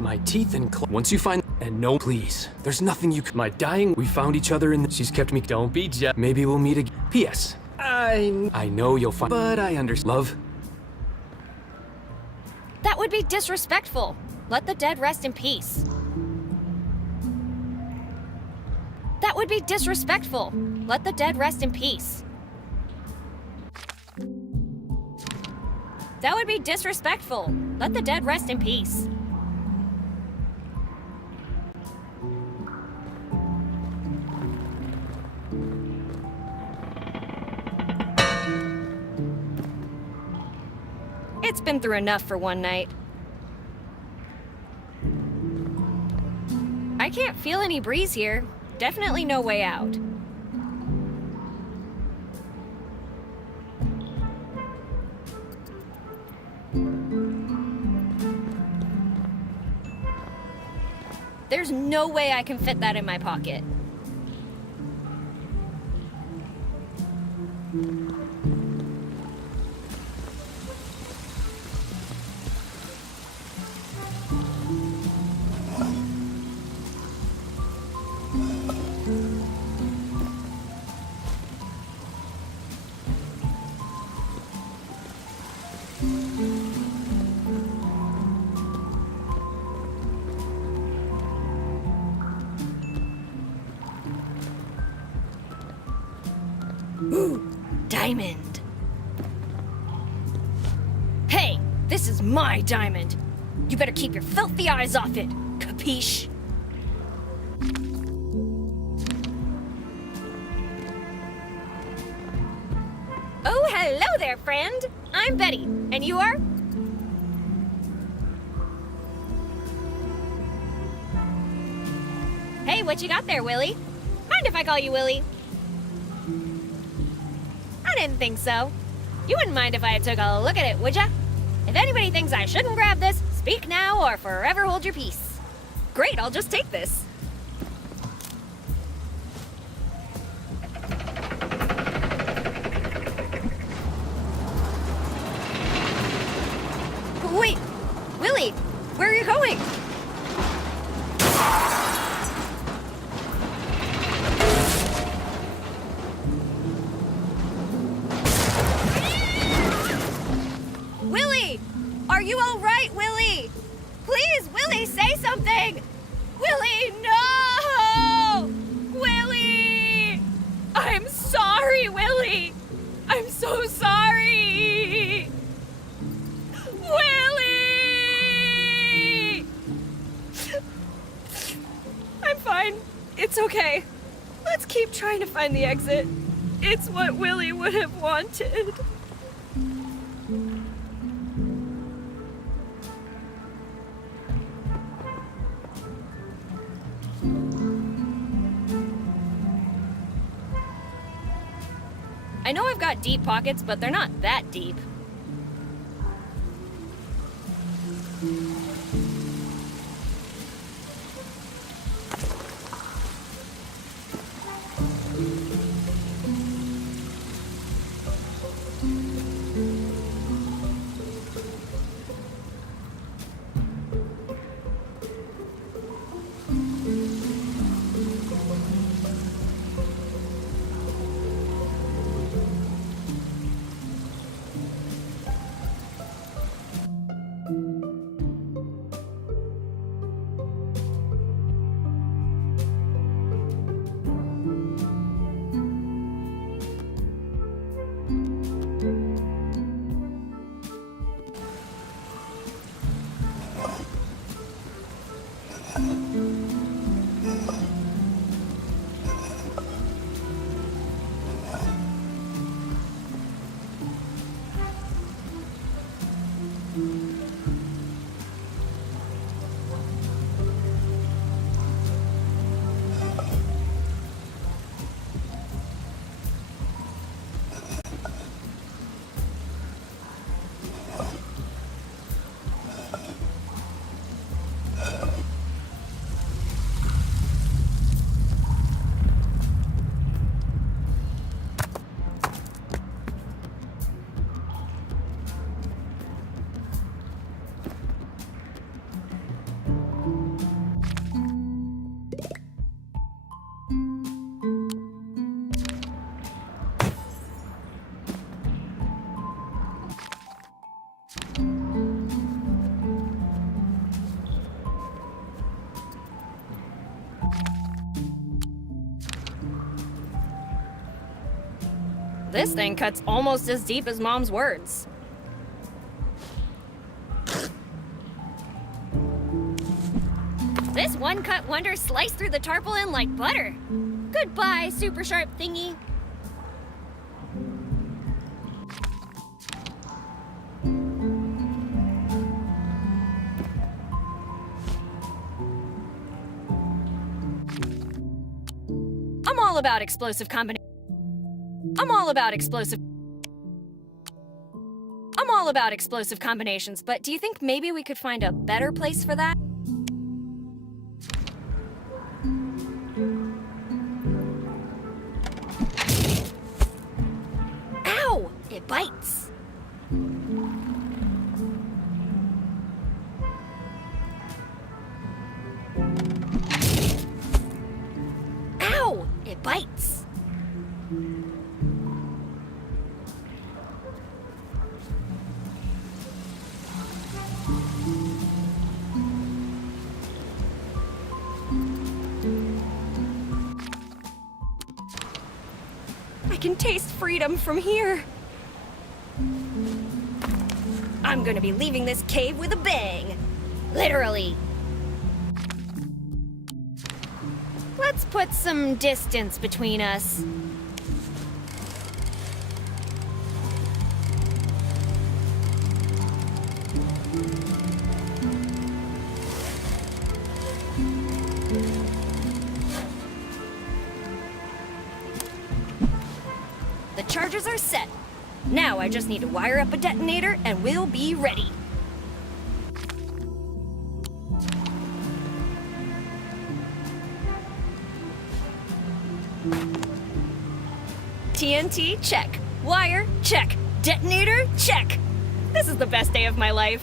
my teeth and once you find, and no, please, there's nothing you my dying, we found each other in the, she's kept me, don't be jealous. Maybe we'll meet again. P.S. I know you'll find, but I understand. Love. That would be disrespectful. Let the dead rest in peace. That would be disrespectful. Let the dead rest in peace. That would be disrespectful. Let the dead rest in peace. It's been through enough for one night. I can't feel any breeze here. Definitely no way out. There's no way I can fit that in my pocket. Ooh, diamond. Hey, this is my diamond. You better keep your filthy eyes off it, capiche? Oh, hello there, friend. I'm Betty, and you are? Hey, what you got there, Willie? Mind if I call you Willie? I didn't think so. You wouldn't mind if I took a look at it, would ya? If anybody thinks I shouldn't grab this, speak now or forever hold your peace. Great, I'll just take this. Wait, Willie, where are you going? It's okay. Let's keep trying to find the exit. It's what Willie would have wanted. I know I've got deep pockets, but they're not that deep. This thing cuts almost as deep as Mom's words. This one-cut wonder sliced through the tarpaulin like butter. Goodbye, super sharp thingy. I'm all about explosive combinations. I'm all about explosive combinations, but do you think maybe we could find a better place for that? Ow! It bites. Ow! It bites. I can taste freedom from here. I'm gonna be leaving this cave with a bang. Literally. Let's put some distance between us. The charges are set. Now I just need to wire up a detonator and we'll be ready. TNT, check. Wire, check. Detonator, check. This is the best day of my life.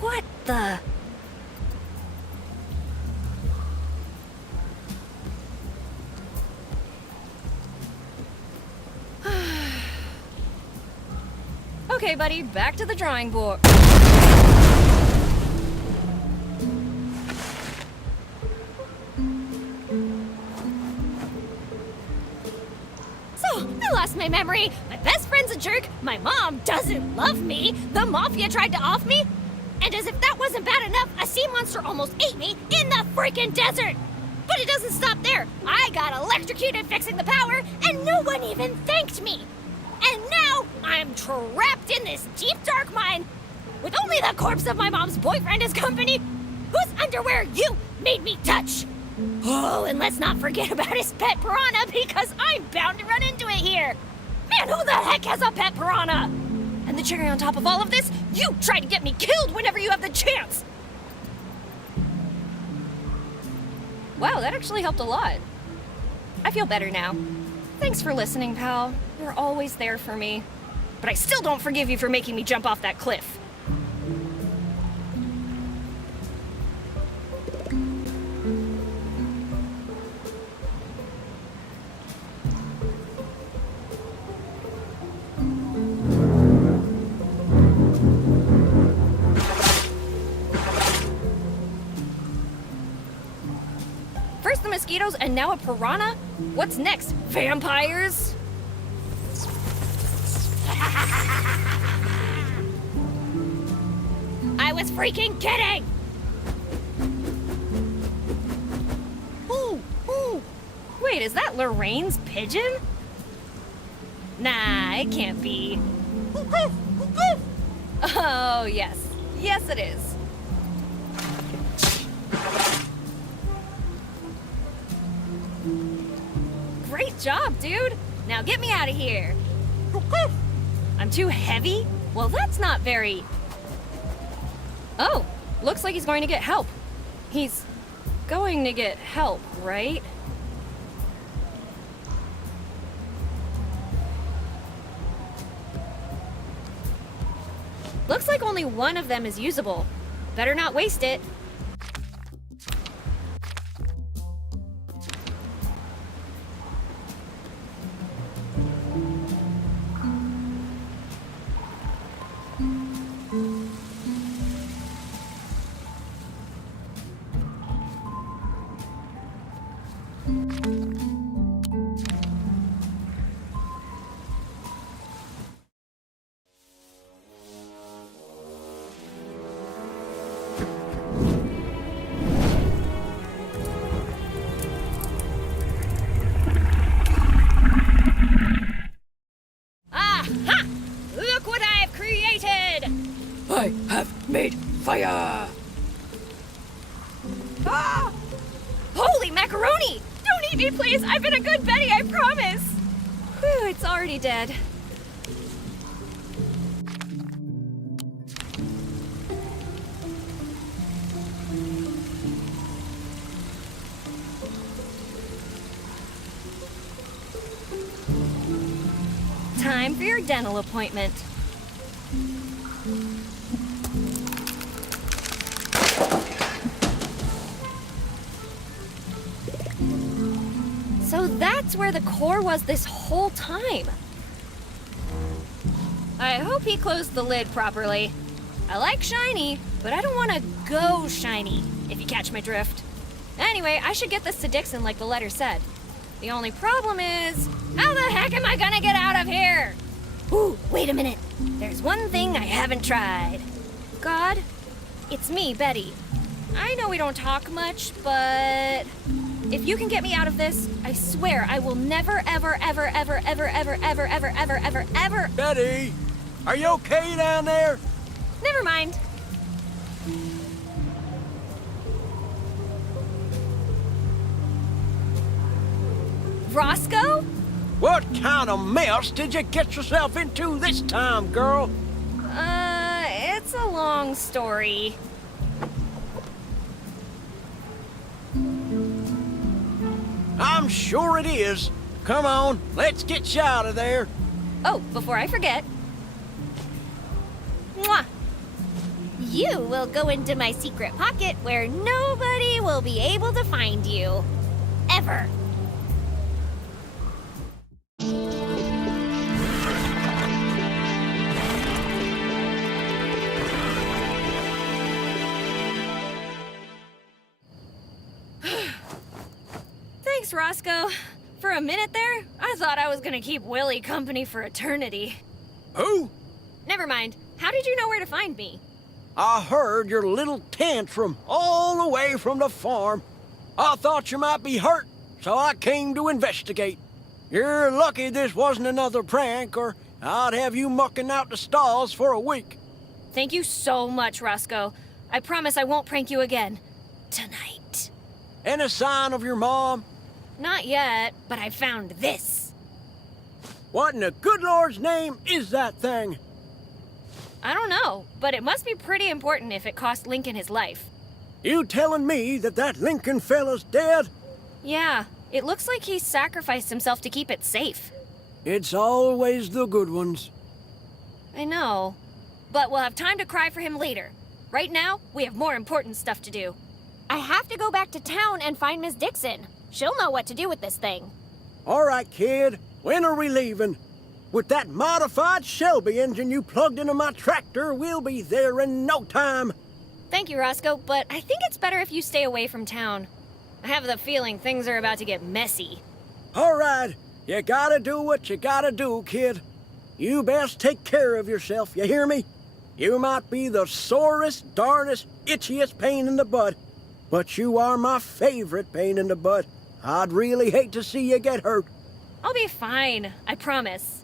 What the? Okay, buddy, back to the drawing board. So, I lost my memory. My best best friend's a jerk, my mom doesn't love me, the mafia tried to off me, and as if that wasn't bad enough, a sea monster almost ate me in the freaking desert! But it doesn't stop there. I got electrocuted fixing the power, and no one even thanked me. And now I'm trapped in this deep dark mine with only the corpse of my mom's boyfriend as company, whose underwear you made me touch. Oh, and let's not forget about his pet piranha, because I'm bound to run into it here. Man, who the heck has a pet piranha? And the cherry on top of all of this, you try to get me killed whenever you have the chance. Wow, that actually helped a lot. I feel better now. Thanks for listening, pal. You're always there for me. But I still don't forgive you for making me jump off that cliff. First the mosquitoes and now a piranha? What's next? Vampires? I was freaking kidding! Ooh, ooh. Wait, is that Lorraine's pigeon? Nah, it can't be. Oh, yes. Yes, it is. Great job, dude. Now get me out of here. I'm too heavy? Well, that's not very... Oh, looks like he's going to get help. He's going to get help, right? Looks like only one of them is usable. Better not waste it. Aha! Look what I've created! I have made fire! Ah! Holy macaroni! Don't eat me, please! I've been a good Betty, I promise! Whew, it's already dead. Time for your dental appointment. So that's where the core was this whole time. I hope he closed the lid properly. I like shiny, but I don't want to go shiny, if you catch my drift. Anyway, I should get this to Dixon like the letter said. The only problem is, how the heck am I gonna get out of here? Ooh, wait a minute. There's one thing I haven't tried. God, it's me, Betty. I know we don't talk much, but if you can get me out of this, I swear I will never, ever, ever, ever, ever, ever, ever, ever, ever, ever, ever... Betty, are you okay down there? Never mind. Roscoe? What kind of mess did you get yourself into this time, girl? It's a long story. I'm sure it is. Come on, let's get you out of there. Oh, before I forget. Mwah! You will go into my secret pocket where nobody will be able to find you. Ever. Thanks, Roscoe, For a minute there, I thought I was gonna keep Willie company for eternity. Who? Never mind. How did you know where to find me? I heard your little tantrum all the way from the farm. I thought you might be hurt, so I came to investigate. You're lucky this wasn't another prank, or I'd have you mucking out the stalls for a week. Thank you so much, Roscoe. I promise I won't prank you again. Tonight. Any sign of your mom? Not yet, but I found this. What in the good Lord's name is that thing? I don't know, but it must be pretty important if it cost Lincoln his life. You telling me that Lincoln fella's dead? Yeah, it looks like he sacrificed himself to keep it safe. It's always the good ones. I know, but we'll have time to cry for him later. Right now, we have more important stuff to do. I have to go back to town and find Miss Dixon. She'll know what to do with this thing. All right, kid. When are we leaving? With that modified Shelby engine you plugged into my tractor, we'll be there in no time. Thank you, Roscoe, but I think it's better if you stay away from town. I have the feeling things are about to get messy. All right. You gotta do what you gotta do, kid. You best take care of yourself, you hear me? You might be the sorest, darnest, itchiest pain in the butt, but you are my favorite pain in the butt. I'd really hate to see you get hurt. I'll be fine, I promise.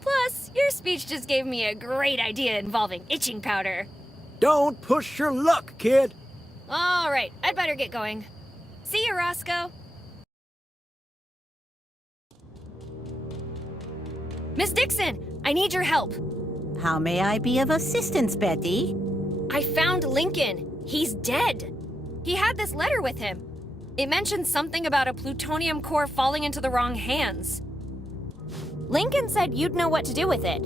Plus, your speech just gave me a great idea involving itching powder. Don't push your luck, kid. All right, I'd better get going. See you, Roscoe. Miss Dixon, I need your help. How may I be of assistance, Betty? I found Lincoln. He's dead. He had this letter with him. It mentioned something about a plutonium core falling into the wrong hands. Lincoln said you'd know what to do with it.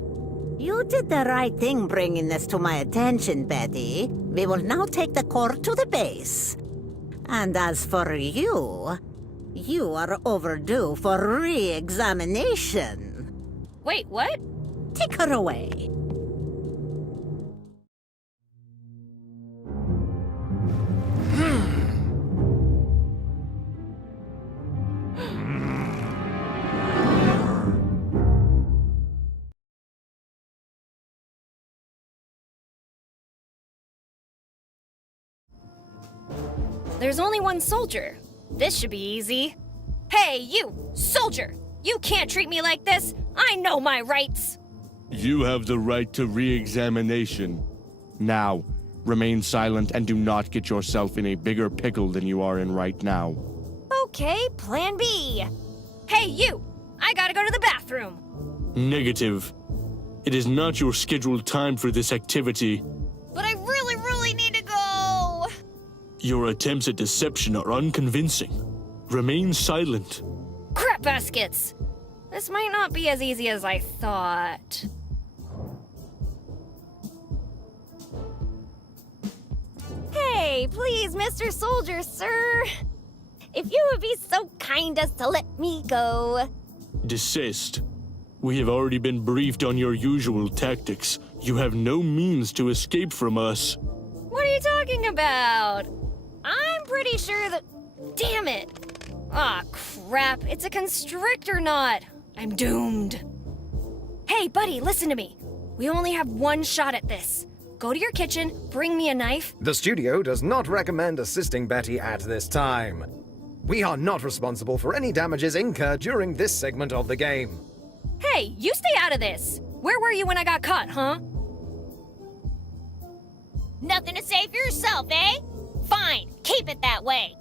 You did the right thing bringing this to my attention, Betty. We will now take the core to the base. And as for you, you are overdue for re-examination. Wait, what? Take her away. There's only one soldier. This should be easy. Hey, you, soldier! You can't treat me like this! I know my rights! You have the right to re-examination. Now, remain silent and do not get yourself in a bigger pickle than you are in right now. Okay, plan B. Hey, you! I gotta go to the bathroom! Negative. It is not your scheduled time for this activity. But I really need to go! Your attempts at deception are unconvincing. Remain silent. Crap baskets! This might not be as easy as I thought. Hey, please, Mr. Soldier, sir. If you would be so kind as to let me go. Desist. We have already been briefed on your usual tactics. You have no means to escape from us. What are you talking about? I'm pretty sure that... Damn it! Aw, crap. It's a constrictor knot. I'm doomed. Hey, buddy, listen to me. We only have one shot at this. Go to your kitchen, bring me a knife. The studio does not recommend assisting Betty at this time. We are not responsible for any damages incurred during this segment of the game. Hey, you stay out of this. Where were you when I got caught, huh? Nothing to say for yourself, eh? Fine, keep it that way.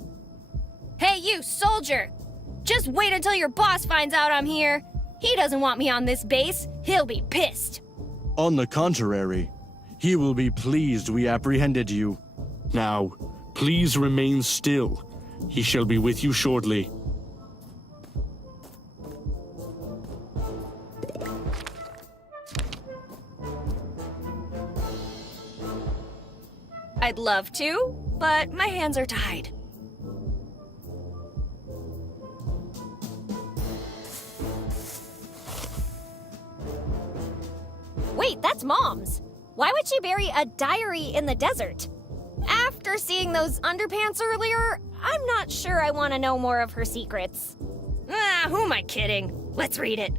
Hey, you, soldier! Just wait until your boss finds out I'm here. He doesn't want me on this base. He'll be pissed. On the contrary, he will be pleased we apprehended you. Now, please remain still. He shall be with you shortly. I'd love to, but my hands are tied. Wait, that's Mom's. Why would she bury a diary in the desert? After seeing those underpants earlier, I'm not sure I want to know more of her secrets. Who am I kidding? Let's read it.